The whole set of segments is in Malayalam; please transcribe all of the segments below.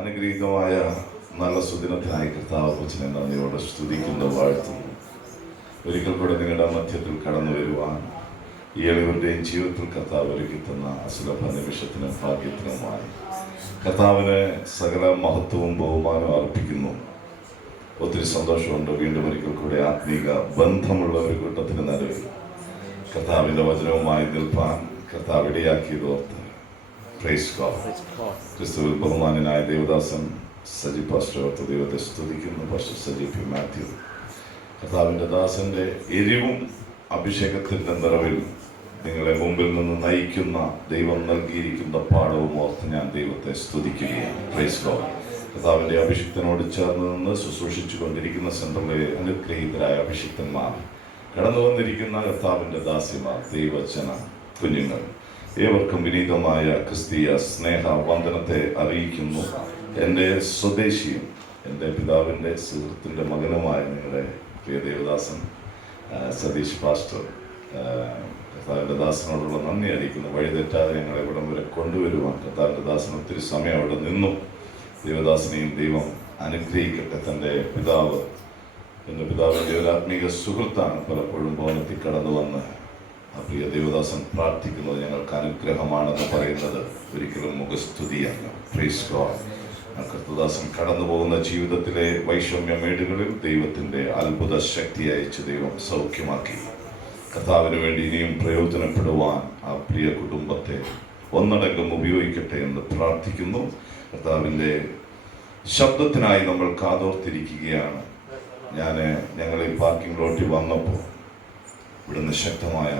അനുഗ്രഹീതമായ നല്ല സുദിനത്തിനായി കർത്താവ് കൊച്ചിനെ നന്ദിയോടെ സ്തുതിക്കുന്ന വാഴ്ത്തുന്നു. ഒരിക്കൽ കൂടെ നിങ്ങളുടെ മധ്യത്തിൽ കടന്നു വരുവാൻ ഈ എളിവരുടെയും ജീവിതത്തിൽ കർത്താവ് ഒരുക്കിത്തുന്ന അസുലഭ നിമിഷത്തിനും ഭാഗ്യത്തിനുമായി കർത്താവിന് സകല മഹത്വവും ബഹുമാനവും അർപ്പിക്കുന്നു. ഒത്തിരി സന്തോഷമുണ്ട്. വീണ്ടും ഒരിക്കൽ കൂടെ ആത്മീക ബന്ധമുള്ള ഒരു കൂട്ടത്തിന് നടുവിൽ കർത്താവിൻ്റെ വചനവുമായി നിൽപ്പാൻ കർത്താവ് ഇടയാക്കിയതോർത്ത് പ്രൈസ് ഗോഡ്. ക്രിസ്തുവിൽ ബഹുമാനനായ ദേവദാസൻ സജി പാസ്റ്റർ ഓർത്ത് ദൈവത്തെ സ്തുതിക്കുന്നു. പാസ്റ്റർ സജി പി മാത്യു, കർത്താവിൻ്റെ ദാസന്റെ എരിവും അഭിഷേകത്തിൻ്റെ നിറവിൽ നിങ്ങളെ മുമ്പിൽ നിന്ന് നയിക്കുന്ന ദൈവം നൽകിയിരിക്കുന്ന പാഠവും ഓർത്ത് ഞാൻ ദൈവത്തെ സ്തുതിക്കുകയാണ്. Praise God. കർത്താവിൻ്റെ അഭിഷിക്തനോട് ചേർന്ന് നിന്ന് ശുശ്രൂഷിച്ചു കൊണ്ടിരിക്കുന്ന സെൻട്രലിലെ അനുഗ്രഹീതരായ അഭിഷിക്തന്മാർ, കടന്നു വന്നിരിക്കുന്ന കർത്താവിൻ്റെ ദാസിമാർ, ദൈവജന കുഞ്ഞുങ്ങൾ, ഏവർക്കും വിനീതമായ ക്രിസ്തീയ സ്നേഹ വന്ദനത്തെ അറിയിക്കുന്നു. എൻ്റെ സ്വദേശിയും എൻ്റെ പിതാവിൻ്റെ സുഹൃത്തിൻ്റെ മകനുമായ നിങ്ങളുടെ പ്രിയ ദേവദാസൻ സതീഷ് പാസ്റ്റർ, കർത്താവിൻ്റെ ദാസനോടുള്ള നന്ദി അറിയിക്കുന്നു. വഴിതെറ്റാതെ ഞങ്ങളെ ഇവിടം വരെ കൊണ്ടുവരുവാൻ കർത്താവിൻ്റെ ദാസൻ ഒത്തിരി സമയം അവിടെ നിന്നു. ദേവദാസനെയും ദൈവം അനുഗ്രഹിക്കട്ടെ. തൻ്റെ പിതാവ്, എൻ്റെ പിതാവിൻ്റെ ഒരു ആത്മീക സുഹൃത്താണ്. പലപ്പോഴും ഭവനത്തിൽ കടന്നു വന്ന് ആ പ്രിയ ദേവദാസൻ പ്രാർത്ഥിക്കുന്നത് ഞങ്ങൾക്ക് അനുഗ്രഹമാണെന്ന് പറയുന്നത് ഒരിക്കലും മുഖസ്തുതിയല്ല. Praise God. കർത്തദാസൻ കടന്നു പോകുന്ന ജീവിതത്തിലെ വൈഷമ്യമേടുകളിൽ ദൈവത്തിൻ്റെ അത്ഭുത ശക്തി അയച്ച് ദൈവം സൗഖ്യമാക്കി. കർത്താവിന് വേണ്ടി ഇനിയും പ്രയോജനപ്പെടുവാൻ ആ പ്രിയ കുടുംബത്തെ ഒന്നടങ്കം ഉപയോഗിക്കട്ടെ എന്ന് പ്രാർത്ഥിക്കുന്നു. കർത്താവിൻ്റെ ശബ്ദത്തിനായി നമ്മൾ കാതോർത്തിരിക്കുകയാണ്. ഞങ്ങൾ ഈ പാർക്കിംഗ് ലോട്ടിൽ വന്നപ്പോൾ ഇവിടുന്ന് ശക്തമായ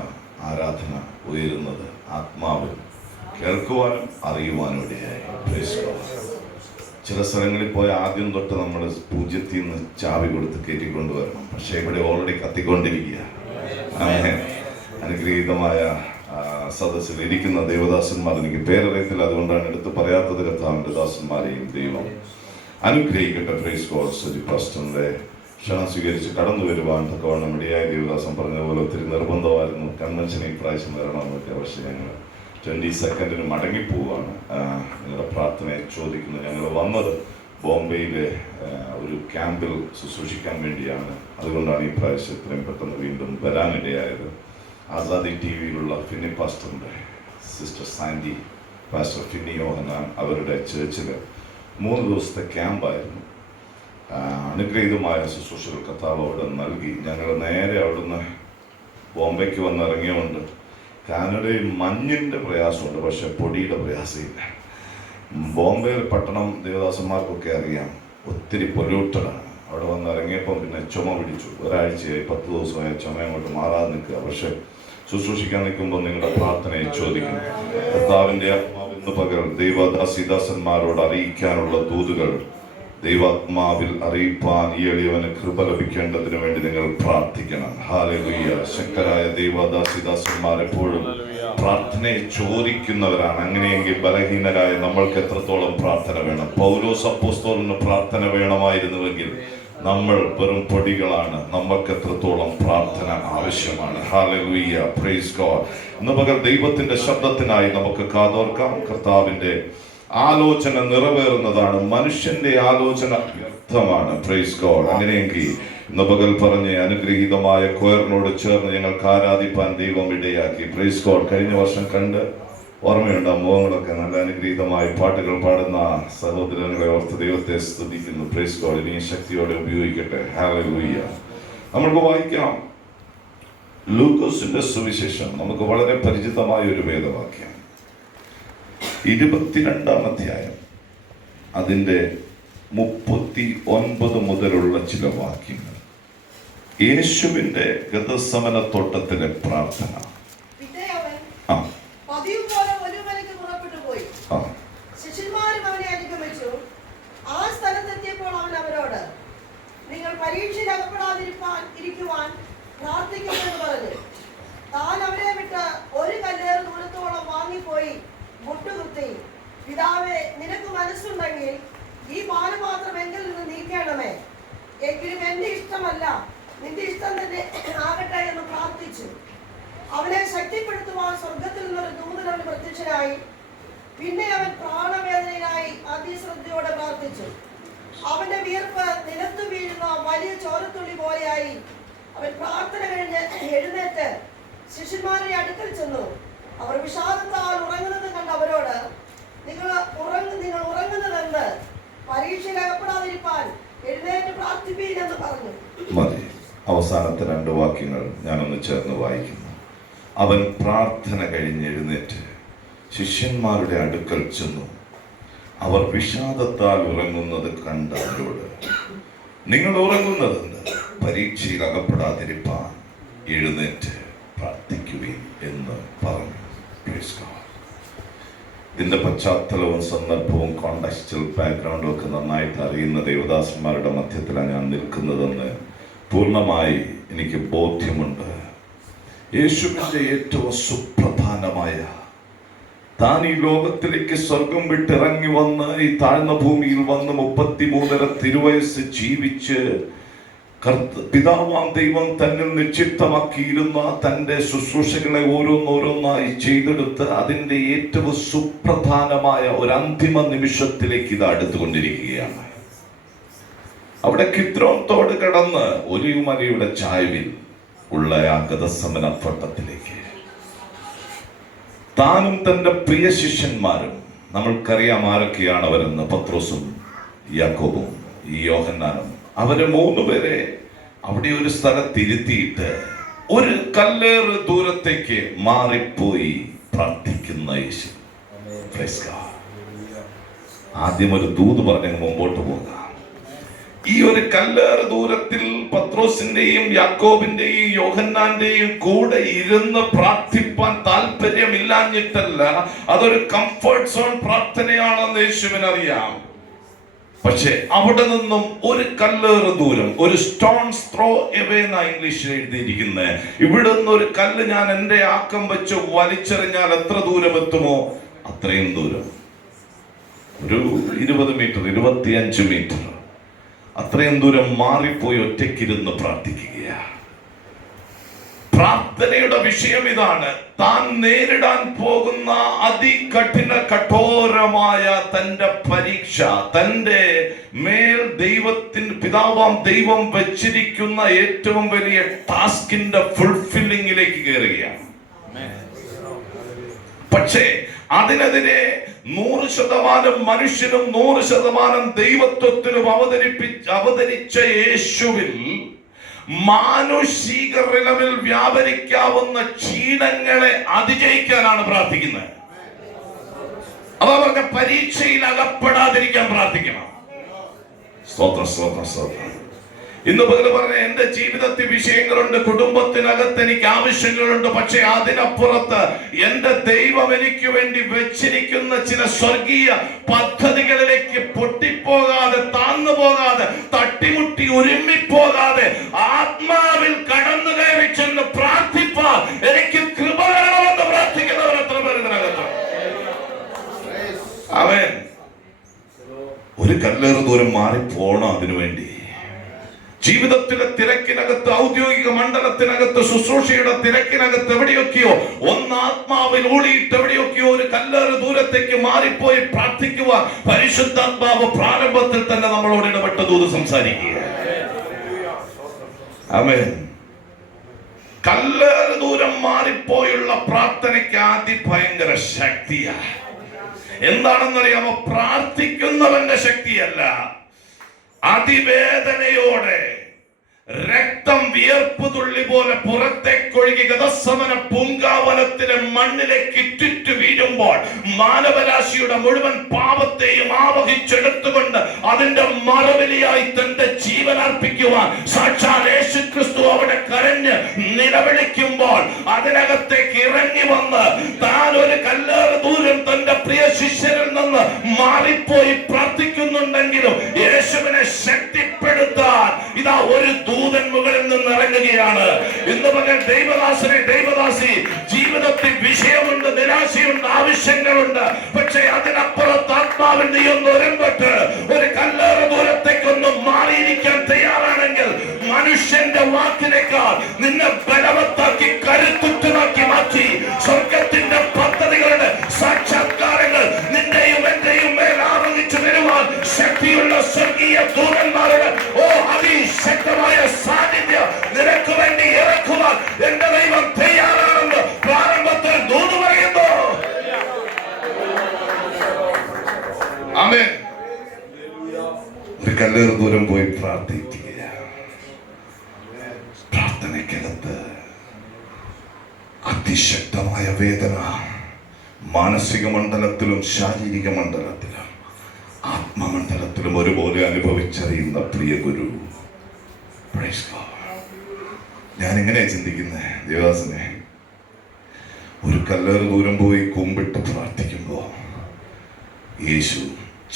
ആരാധന ഉയരുന്നത് ആത്മാവിൽ കേൾക്കുവാനും അറിയുവാനും ഇടയായി. Praise God. ചില സ്ഥലങ്ങളിൽ പോയ ആദ്യം തൊട്ട് നമ്മൾ പൂജ്യത്തിൽ നിന്ന് ചാവി കൊടുത്ത് കയറ്റിക്കൊണ്ടുവരണം. പക്ഷേ ഇവിടെ ഓൾറെഡി കത്തിക്കൊണ്ടിരിക്കുക. അനുഗ്രഹീതമായ സദസ്സിൽ ഇരിക്കുന്ന ദേവദാസന്മാർ, എനിക്ക് പേരറിയത്തില്ല, അതുകൊണ്ടാണ് എടുത്ത് പറയാത്തത്. കർത്താവിൻ്റെ ദാസന്മാരെയും ദൈവം അനുഗ്രഹിക്കട്ടെ. Praise God. സജി പാസ്റ്ററിന്റെ ക്ഷണം സ്വീകരിച്ച് കടന്നു വരുവാൻ തക്കവണ്ണം ഇടയായ ദേവദാസൻ പറഞ്ഞതുപോലെ ഒത്തിരി നിർബന്ധമായിരുന്നു. കൺവെൻഷന് ഇപ്രാവശ്യം വരണമെന്ന് പറ്റിയ, പക്ഷേ ഞങ്ങൾ 22 മടങ്ങിപ്പോവാണ്. നിങ്ങളുടെ പ്രാർത്ഥനയെ ചോദിക്കുന്നു. ഞങ്ങൾ വന്നത് ബോംബെയിലെ ഒരു ക്യാമ്പിൽ ശുശ്രൂഷിക്കാൻ വേണ്ടിയാണ്. അതുകൊണ്ടാണ് ഈ പ്രാവശ്യം ഇത്രയും പെട്ടെന്ന് വീണ്ടും വരാനിടയായത്. ആസാദി ടി വിയിലുള്ള ഫിന്നി പാസ്റ്ററിൻ്റെ sister Sandy, pastor Finny Yohannan, അവരുടെ ചേർച്ചിൽ 3 ദിവസത്തെ ക്യാമ്പായിരുന്നു. അനുഗ്രഹീതമായ ശുശ്രൂഷകൾ കർത്താവ് അവിടെ നൽകി. ഞങ്ങൾ നേരെ അവിടുന്ന് ബോംബെക്ക് വന്നിറങ്ങിയുകൊണ്ട് കാനഡയിൽ മഞ്ഞിൻ്റെ പ്രയാസമുണ്ട്, പക്ഷെ പൊടിയുടെ പ്രയാസമില്ല. ബോംബെ പട്ടണം ദേവദാസന്മാർക്കൊക്കെ അറിയാം, ഒത്തിരി പൊല്യൂട്ടഡാണ്. അവിടെ വന്നിറങ്ങിയപ്പം പിന്നെ ചുമ പിടിച്ചു. ഒരാഴ്ചയായി 10 ദിവസമായ ചുമ അങ്ങോട്ട് മാറാതെ നിൽക്കുക. പക്ഷെ ശുശ്രൂഷിക്കാൻ നിൽക്കുമ്പോൾ നിങ്ങളുടെ പ്രാർത്ഥനയെ ചോദിക്കും. കർത്താവിൻ്റെ ഇന്ന് പകൽ ദൈവദാസിദാസന്മാരോട് അറിയിക്കാനുള്ള ദൂതുകൾ ദൈവാത്മാവിൽ അറിയിപ്പാൻ ഈ എളിയവന് കൃപ ലഭിക്കേണ്ടതിന് വേണ്ടി നിങ്ങൾ പ്രാർത്ഥിക്കണം. ഹല്ലേലൂയ. ശക്തരായ ദൈവദാസിദാസന്മാർ എപ്പോഴും പ്രാർത്ഥനയെ ചോദിക്കുന്നവരാണ്. അങ്ങനെയെങ്കിൽ ബലഹീനരായ നമ്മൾക്ക് എത്രത്തോളം പ്രാർത്ഥന വേണം? പൗലോസ് അപ്പോസ്തലന് പ്രാർത്ഥന വേണമായിരുന്നുവെങ്കിൽ നമ്മൾ വെറും പൊടികളാണ്. നമ്മൾക്ക് എത്രത്തോളം പ്രാർത്ഥന ആവശ്യമാണ്. ഹല്ലേലൂയ. Praise God. ഇന്ന് പകൽ ദൈവത്തിന്റെ ശബ്ദത്തിനായി നമുക്ക് കാതോർക്കാം. കർത്താവിന്റെ ആലോചന നിറവേറുന്നതാണ്. മനുഷ്യന്റെ ആലോചന വ്യർത്ഥമാണ്. Praise God. അങ്ങനെയെങ്കിൽ ഇന്ന് പകൽ പറഞ്ഞ് അനുഗ്രഹീതമായ കൊയറിനോട് ചേർന്ന് ഞങ്ങൾക്ക് ആരാധിപ്പാൻ ദൈവം ഇടയാക്കി. Praise God. കഴിഞ്ഞ വർഷം കണ്ട് ഓർമ്മയുണ്ട് ആ മുഖങ്ങളൊക്കെ. നല്ല അനുഗ്രഹീതമായ പാട്ടുകൾ പാടുന്ന സഹോദരങ്ങളെ ഓർത്ത് ദൈവത്തെ സ്തുതിക്കുന്നു. Praise God. ഇനി ശക്തിയോടെ ഉപയോഗിക്കട്ടെ. ഹല്ലേലൂയ. നമുക്ക് വായിക്കാം ലൂക്കോസിന്റെ സുവിശേഷം. നമുക്ക് വളരെ പരിചിതമായ ഒരു വേദവാക്യം, 22-ാം അധ്യായം, അതിൻ്റെ 39 മുതലുള്ള ചില വാക്യങ്ങൾ. യേശുവിന്റെ ഗതസമന തോട്ടത്തിലെ പ്രാർത്ഥന. പിതാവേ, നിനക്ക് മനസ്സുണ്ടെങ്കിൽ ഈ പാനപാത്രം എങ്കിൽ നിന്ന് നീക്കണമേ. എങ്കിലും എന്റെ ഇഷ്ടമല്ല, നിന്റെ ഇഷ്ടം തന്നെ ആകട്ടെ എന്ന് പ്രാർത്ഥിച്ചു. അവനെ ശക്തിപ്പെടുത്തുവാൻ സ്വർഗത്തിൽ നിന്നൊരു ദൂതൻ അവന് പ്രത്യക്ഷനായി. പിന്നെ അവൻ പ്രാണവേദനയായി അതിശ്രദ്ധയോടെ പ്രാർത്ഥിച്ചു. അവന്റെ വിയർപ്പ് നിലത്തു വീഴുന്ന വലിയ ചോരത്തുള്ളി പോലെയായി. അവൻ പ്രാർത്ഥന കഴിഞ്ഞ് എഴുന്നേറ്റ് ശിഷ്യന്മാരുടെ അടുക്കൽ ചെന്നു. അവർ വിഷാദത്താൽ ഉറങ്ങുന്നത് കണ്ട് അവരോട്, നിങ്ങൾ ഉറങ്ങുന്നതെന്ന്, പരീക്ഷയിൽ അകപ്പെടാതിരിപ്പാൻ എഴുന്നേറ്റ് പ്രാർത്ഥിപ്പീൻ എന്ന് പറഞ്ഞു. മതി. അവസാനത്തെ 2 വാക്യങ്ങൾ ഞാനൊന്ന് ചേർന്ന് വായിക്കുന്നു. അവൻ പ്രാർത്ഥന കഴിഞ്ഞ് എഴുന്നേറ്റ് ശിഷ്യന്മാരുടെ അടുക്കൽ ചെന്നു. അവർ വിഷാദത്താൽ ഉറങ്ങുന്നത് കണ്ട അവരോട്, നിങ്ങൾ ഉറങ്ങുന്നതെന്ന്, പരീക്ഷയിൽ അകപ്പെടാതിരിപ്പാൻ എഴുന്നേറ്റ് പ്രാർത്ഥിക്കുവിൻ എന്ന് പറഞ്ഞു. ഇതിന്റെ പശ്ചാത്തലവും സന്ദർഭവും കോണ്ടക്സ്റ്റൽ ബാക്ക്ഗ്രൗണ്ടും ഒക്കെ നന്നായിട്ട് അറിയുന്ന ദേവദാസന്മാരുടെ മധ്യത്തിലാണ് ഞാൻ നിൽക്കുന്നതെന്ന് പൂർണ്ണമായി എനിക്ക് ബോധ്യമുണ്ട്. യേശുവിന്റെ ഏറ്റവും സുപ്രധാനമായ, താൻ ഈ ലോകത്തിലേക്ക് സ്വർഗം വിട്ടിറങ്ങി വന്ന് ഈ താഴ്ന്ന ഭൂമിയിൽ വന്ന് 33.5 തിരുവയസ്സ് ജീവിച്ച് പിതാവാം ദൈവം തന്നിൽ നിശ്ചിത്തമാക്കിയിരുന്ന തൻ്റെ ശുശ്രൂഷകളെ ഓരോന്നോരോന്നായി ചെയ്തെടുത്ത് അതിൻ്റെ ഏറ്റവും സുപ്രധാനമായ ഒരു അന്തിമ നിമിഷത്തിലേക്ക് ഇത് അടുത്തുകൊണ്ടിരിക്കുകയാണ്. അവിടെ കിദ്രോൻ തോട് കടന്ന് ഒലിവുമലയുടെ ചായ്വിൽ ഉള്ള ആ ഗതസമന തോട്ടത്തിലേക്ക് താനും തൻ്റെ പ്രിയ ശിഷ്യന്മാരും, നമ്മൾക്കറിയാം ആരൊക്കെയാണ് അവരെന്ന്, പത്രോസും യാക്കോബും യോഹന്നാനും, അവരെ 3 പേരെ അവിടെ ഒരു സ്ഥലത്തിരുത്തിയിട്ട് ഒരു കല്ലേറ് ദൂരത്തേക്ക് മാറിപ്പോയി പ്രാർത്ഥിക്കുന്ന യേശു. ആദ്യം ഒരു ദൂത് പറഞ്ഞ് മുമ്പോട്ട് പോകാം. ഈ ഒരു കല്ലേറ് ദൂരത്തിൽ പത്രോസിന്റെയും യാക്കോബിന്റെയും യോഹന്നാന്റെയും കൂടെ ഇരുന്ന് പ്രാർത്ഥിപ്പാൻ താല്പര്യമില്ലാഞ്ഞിട്ടല്ല, അതൊരു കംഫർട്ട് സോൺ പ്രാർത്ഥനയാണെന്ന് യേശുവിനറിയാം. പക്ഷെ അവിടെ നിന്നും ഒരു കല്ലേറ് ദൂരം, ഒരു സ്റ്റോൺസ് ത്രോ എവേ എന്നാ ഇംഗ്ലീഷിൽ എഴുതിയിരിക്കുന്നത്. ഇവിടെ നിന്ന് ഒരു കല്ല് ഞാൻ എൻ്റെ ആക്കം വെച്ച് വലിച്ചെറിഞ്ഞാൽ എത്ര ദൂരം എത്തുമോ അത്രയും ദൂരം, ഒരു 20 മീറ്റർ 25 മീറ്റർ അത്രയും ദൂരം മാറിപ്പോയി ഒറ്റയ്ക്കിരുന്ന് പ്രാർത്ഥിക്കുകയാണ്. പ്രാർത്ഥനയുടെ വിഷയം ഇതാണ്. താൻ നേരിടാൻ പോകുന്ന അതികഠിന കഠോരമായ തന്റെ പരീക്ഷ, തന്റെ മേൽ പിതാവാം ദൈവം വെച്ചിരിക്കുന്ന ഏറ്റവും വലിയ ടാസ്കിന്റെ ഫുൾഫില്ലിംഗിലേക്ക് കയറുകയാണ്. പക്ഷേ അതിനെതിരെ 100% മനുഷ്യനും 100% ദൈവത്വത്തിലും അവതരിച്ച യേശുവിൽ മാനുഷിക റിലവിൽ വ്യാപരിക്കാവുന്ന ക്ഷീണങ്ങളെ അതിജയിക്കാനാണ് പ്രാർത്ഥിക്കുന്നത്. അതാ പറഞ്ഞ പരീക്ഷയിൽ അകപ്പെടാതിരിക്കാൻ പ്രാർത്ഥിക്കണം. സ്തോത്രം, സ്തോത്രം, സ്തോത്രം. ഇന്ന് പകൽ പറഞ്ഞ എന്റെ ജീവിതത്തിൽ വിഷയങ്ങളുണ്ട്, കുടുംബത്തിനകത്ത് എനിക്ക് ആവശ്യങ്ങളുണ്ട്. പക്ഷെ അതിനപ്പുറത്ത് എന്റെ ദൈവം എനിക്ക് വേണ്ടി വെച്ചിരിക്കുന്ന ചില സ്വർഗീയ പദ്ധതികളിലേക്ക് പൊട്ടിപ്പോകാതെ, താന്നു പോകാതെ, തട്ടിമുട്ടി ഉരുമ്മിപ്പോകാതെ ആത്മാവിൽ കടന്നു കയറി ചെന്ന് പ്രാർത്ഥിപ്പാൻ എനിക്ക് കൃപ വേണമെന്ന് പ്രാർത്ഥിക്കുന്നവർ എത്ര പേർ ഇതിനകത്ത്? അവൻ ഒരു കല്ലേറ് ദൂരം മാറിപ്പോണം. അതിനുവേണ്ടി ജീവിതത്തിലെ തിരക്കിനകത്ത്, ഔദ്യോഗിക മണ്ഡലത്തിനകത്ത്, ശുശ്രൂഷയുടെ തിരക്കിനകത്ത് എവിടെയൊക്കെയോ ഒന്ന് ആത്മാവിൽ ഊളിയിട്ട് എവിടെയൊക്കെയോ ഒരു കല്ലേറ് ദൂരത്തേക്ക് മാറിപ്പോയി പ്രാർത്ഥിക്കുവാൻ പരിശുദ്ധാത്മാവ് പ്രാരംഭത്തിൽ തന്നെ നമ്മളോട് ഇടപെട്ട ദൂത് സംസാരിക്കുക. ആമേൻ. കല്ലേറ് ദൂരം മാറിപ്പോയുള്ള പ്രാർത്ഥനയ്ക്ക് അതിഭയങ്കര ശക്തിയാണ്. എന്താണെന്നറിയാമോ? പ്രാർത്ഥിക്കുന്നവന്റെ ശക്തിയല്ല, അതിവേദനയോടെ രക്തം വിയർപ്പ് തുള്ളി പോലെ പുറത്തേക്കൊഴുകി ഗതസമന പൂങ്കാവനത്തിലെ മണ്ണിലേക്ക് ഇറ്റിറ്റ് വീഴുമ്പോൾ മാനവരാശിയുടെ മുഴുവൻ പാപത്തെയും ആവഹിച്ചെടുത്തുകൊണ്ട് അതിന്റെ മറുപടിയായി തന്റെ ജീവൻ അർപ്പിക്കുവാൻ സാക്ഷാൽ യേശുക്രിസ്തു അവിടെ കരഞ്ഞ് നിലവിളിക്കുമ്പോൾ അതിനകത്തേക്ക് ഇറങ്ങി വന്ന് താൻ ഒരു കല്ലേറ് ദൂരം തന്റെ പ്രിയ ശിഷ്യരിൽ നിന്ന് മാറിപ്പോയി പ്രാർത്ഥിക്കുന്നുണ്ടെങ്കിലും യേശുവിനെ ശക്തിപ്പെടുത്താൻ ഇതാ ഒരു ദൂതൻ മുകളിൽ നിന്ന് ഇറങ്ങുകയാണ്. ഇന്ന് പകൽ ദൈവദാസനെ, ദൈവദാസി, ജീവിതത്തിൽ വിഷയമുണ്ട്, നിരാശയുണ്ട്, ആവശ്യങ്ങളുണ്ട്. പക്ഷേ അതിനപ്പുറത്ത് ആത്മാവിൽ നീ ഒന്ന് ഒരുമ്പെട്ട് ഒരു കല്ലേറ് ദൂരത്തേക്കൊന്നും മാറിയിരിക്കാൻ തയ്യാറാണെങ്കിൽ മനുഷ്യന്റെ വാക്ക് ശക്തിയേക്കാൾ നിന്നെ ബലവത്താക്കി കരുത്തുറ്റതാക്കി മാറ്റി. സ്വർഗത്തിന്റെ പദ്ധതികളുടെ സാക്ഷാത്കാരങ്ങൾ നിന്റെയും എന്റെയും മേൽ ആവഹിച്ചു വരുവാൻ ശക്തിയുള്ള സ്വർഗീയ ദൂതന്മാരുടെ അതിശക്തമായ സാന്നിധ്യം നിനക്ക് വേണ്ടി ഇറക്കുവാൻ എന്റെ ദൈവം തയ്യാറാണെന്ന് പ്രാരംഭത്തിൽ ദൂത് പറയുന്നു. ആമേൻ. ഒരു കല്ലേറ് ദൂരം പോയി പ്രാർത്ഥിക്കുക. പ്രാർത്ഥനയ്ക്കകത്ത് അതിശക്തമായ വേദന മാനസിക മണ്ഡലത്തിലും ശാരീരിക മണ്ഡലത്തിലും ആത്മമണ്ഡലത്തിലും ഒരുപോലെ അനുഭവിച്ചറിയുന്ന പ്രിയ ഗുരു, ഞാൻ എങ്ങനെയാ ചിന്തിക്കുന്നത്? ദേവദാസനെ, ഒരു കല്ലേറ് ദൂരം പോയി കുമ്പിട്ട് പ്രാർത്ഥിക്കുമ്പോ യേശു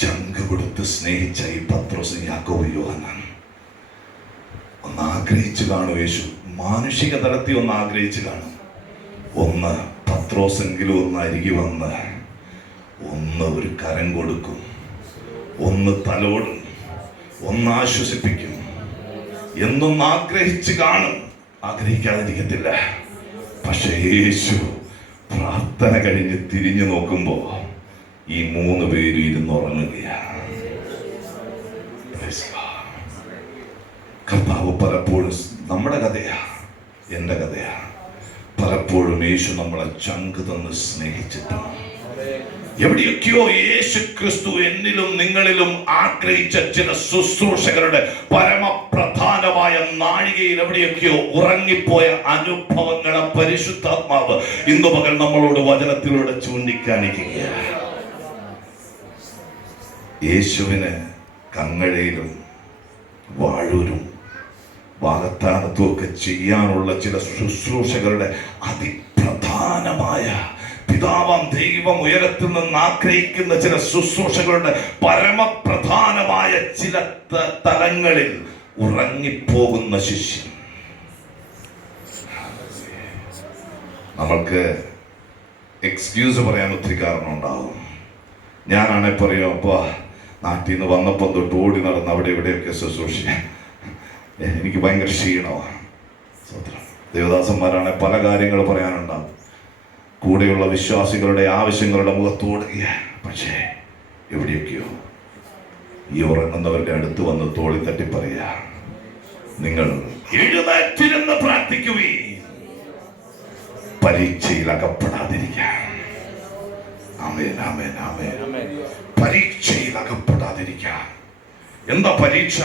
ചങ്ക് കൊടുത്ത് സ്നേഹിച്ച ഈ പത്രോസും യാക്കോബും യോഹന്നാൻ ഒന്ന് ആഗ്രഹിച്ചു കാണും. യേശു മാനുഷിക തലത്തിൽ ഒന്ന് ആഗ്രഹിച്ചു കാണും. ഒന്ന് പത്രോസെങ്കിലും ഒന്ന് അരികി വന്ന് ഒന്ന് ഒരു കരം കൊടുക്കും, ഒന്ന് തലോടും, ഒന്ന് ആശ്വസിപ്പിക്കും എന്നൊന്ന് ആഗ്രഹിച്ചു കാണും. ആഗ്രഹിക്കാതിരിക്കത്തില്ല. പക്ഷെ യേശു പ്രാർത്ഥന കഴിഞ്ഞ് തിരിഞ്ഞു നോക്കുമ്പോ ഈ 3 പേരും ഇരുന്നുറങ്ങുകയാണ്. കർത്താവ് പലപ്പോഴും നമ്മുടെ കഥയാ, എൻ്റെ കഥയാ. പലപ്പോഴും യേശു നമ്മളെ ചങ്ക് തന്ന് സ്നേഹിച്ചിട്ടാണ്. എവിടെയൊക്കെയോ യേശു ക്രിസ്തു എന്നിലും നിങ്ങളിലും ആഗ്രഹിച്ച ചില ശുശ്രൂഷകളുടെ പരമപ്രധാനമായ നാഴികയിൽ എവിടെയൊക്കെയോ ഉറങ്ങിപ്പോയ അനുഭവങ്ങളെ പരിശുദ്ധാത്മാവ് ഇന്നു പകൽ നമ്മളോട് വചനത്തിലൂടെ ചൂണ്ടിക്കാണിക്കുകയാണ്. യേശുവിന് കങ്ങഴയിലും വാഴൂരും വാഗത്താനത്തും ഒക്കെ ചെയ്യാനുള്ള ചില ശുശ്രൂഷകളുടെ അതിപ്രധാനമായ പിതാവാം ദൈവം ഉയരത്തിൽ നിന്ന് ആഗ്രഹിക്കുന്ന ചില ശുശ്രൂഷകളുടെ പരമപ്രധാനമായ ചില തലങ്ങളിൽ ഉറങ്ങിപ്പോകുന്ന ശിഷ്യൻ. നമ്മൾക്ക് എക്സ്ക്യൂസ് പറയാൻ ഒത്തിരി കാരണം ഉണ്ടാവും. ഞാനാണെ പറയും, അപ്പൊ നാട്ടിൽ നിന്ന് വന്നപ്പോൾ തൊട്ട് ഓടി നടന്ന് അവിടെ ഇവിടെയൊക്കെ ശുശ്രൂഷിക്കാൻ എനിക്ക് ഭയങ്കര ക്ഷീണമാണ്. ദേവദാസന്മാരാണെ പല കാര്യങ്ങൾ പറയാനുണ്ടാവും. കൂടെയുള്ള വിശ്വാസികളുടെ ആവശ്യങ്ങളുടെ മുഖത്തോടുക. പക്ഷേ എവിടെയൊക്കെയോ ഈ ഉറങ്ങുന്നവരുടെ അടുത്ത് വന്ന് തോളി തട്ടി പറയാ, നിങ്ങൾ എഴുന്നേറ്റിരുന്ന് പ്രാർത്ഥിക്കുകയും പരീക്ഷയിൽ അകപ്പെടാതിരിക്കാൻ. ആമേൻ, ആമേൻ, ആമേൻ. പരീക്ഷയിൽ അകപ്പെടാതിരിക്കാൻ. എന്താ പരീക്ഷ?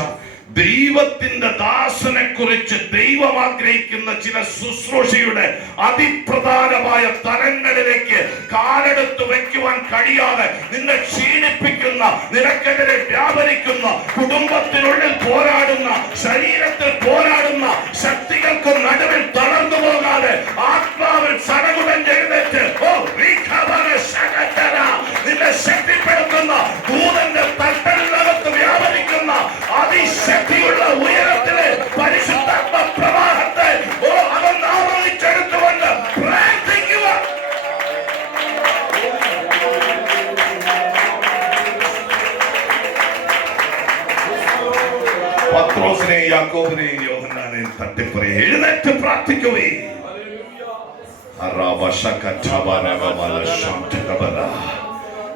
ദൈവത്തിന്റെ ദാസനെ കുറിച്ച് ദൈവം ആഗ്രഹിക്കുന്ന ചില ശുശ്രൂഷയുടെ അതിപ്രധാനമായ തലങ്ങളിലേക്ക് കാലെടുത്ത് വെക്കുവാൻ കഴിയാതെ നിന്നെ ക്ഷീണിപ്പിക്കുന്ന, നിനക്കെതിരെ വ്യാപരിക്കുന്ന, കുടുംബത്തിനുള്ളിൽ പോരാടുന്ന, ശരീരത്തിൽ പോരാടുന്ന ശക്തികൾക്ക് നടുവിൽ തളർന്നു പോകാതെ ആത്മാവിൽ സടകുടൻ എഴുന്നേറ്റ് നിന്നെ ശക്തിപ്പെടുത്തുന്ന ദൂതന്റെ തട്ടലിനകത്ത് വ്യാപരിക്കുന്ന അതിശക്തിയുള്ള ഉയരത്തിലെ പരിശുദ്ധാത്മ പ്രവാഹത്തെ അതൊന്ന് ആവഹിച്ചെടുത്തുകൊണ്ട് പ്രാർത്ഥിക്കുക. പത്രോസിനെയും യാക്കോബിനെയും യോഹന്നാനെയും തട്ടിപ്പറയും എഴുന്നേറ്റ് പ്രാർത്ഥിക്കുകയും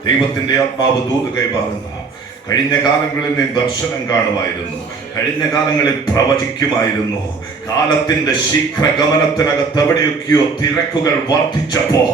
ദൈവത്തിന്റെ ആത്മാവ് ദൂത് കൈമാറുന്നു. കഴിഞ്ഞ കാലങ്ങളിൽ നീ ദർശനം കാണുമായിരുന്നു, കഴിഞ്ഞ കാലങ്ങളിൽ പ്രവചിക്കുമായിരുന്നു. കാലത്തിന്റെ ശീഘ്രഗമനത്തിനകത്ത് എവിടെയൊക്കെയോ തിരക്കുകൾ വർദ്ധിച്ചപ്പോ,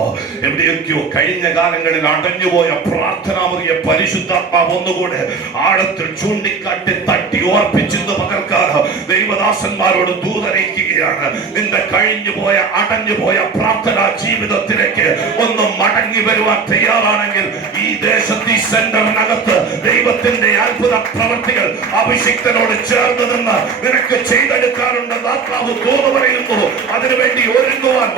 എവിടെയൊക്കെയോ കഴിഞ്ഞ കാലങ്ങളിൽ അടഞ്ഞുപോയ പ്രാർത്ഥനാമുറിയ പരിശുദ്ധാത്മാവ് ഒന്നുകൂടെ ആഴത്തിൽ ചൂണ്ടിക്കാട്ടി തട്ടി ഓർപ്പിച്ചെന്ന് പകർക്കാതെ ദൈവദാസന്മാരോട് ദൂതറിയിക്കുകയാണ്. നിന്റെ കഴിഞ്ഞുപോയ അടഞ്ഞുപോയ പ്രാർത്ഥനാ ജീവിതത്തിലേക്ക് ഒന്ന് മടങ്ങി വരുവാൻ തയ്യാറാണെങ്കിൽ ഈ ദേശത്ത് ഈ സെന്ററിനകത്ത് ദൈവത്തിന്റെ അത്ഭുത പ്രവർത്തികൾ അഭിഷിക്തനോട് ചേർന്ന് നിന്ന് നിനക്ക് ചെയ്തെടുക്കാനുണ്ടെന്ന് ആത്മാവ് തോന്നു പറയുന്നു. അതിനുവേണ്ടി ഒരുങ്ങുവാൻ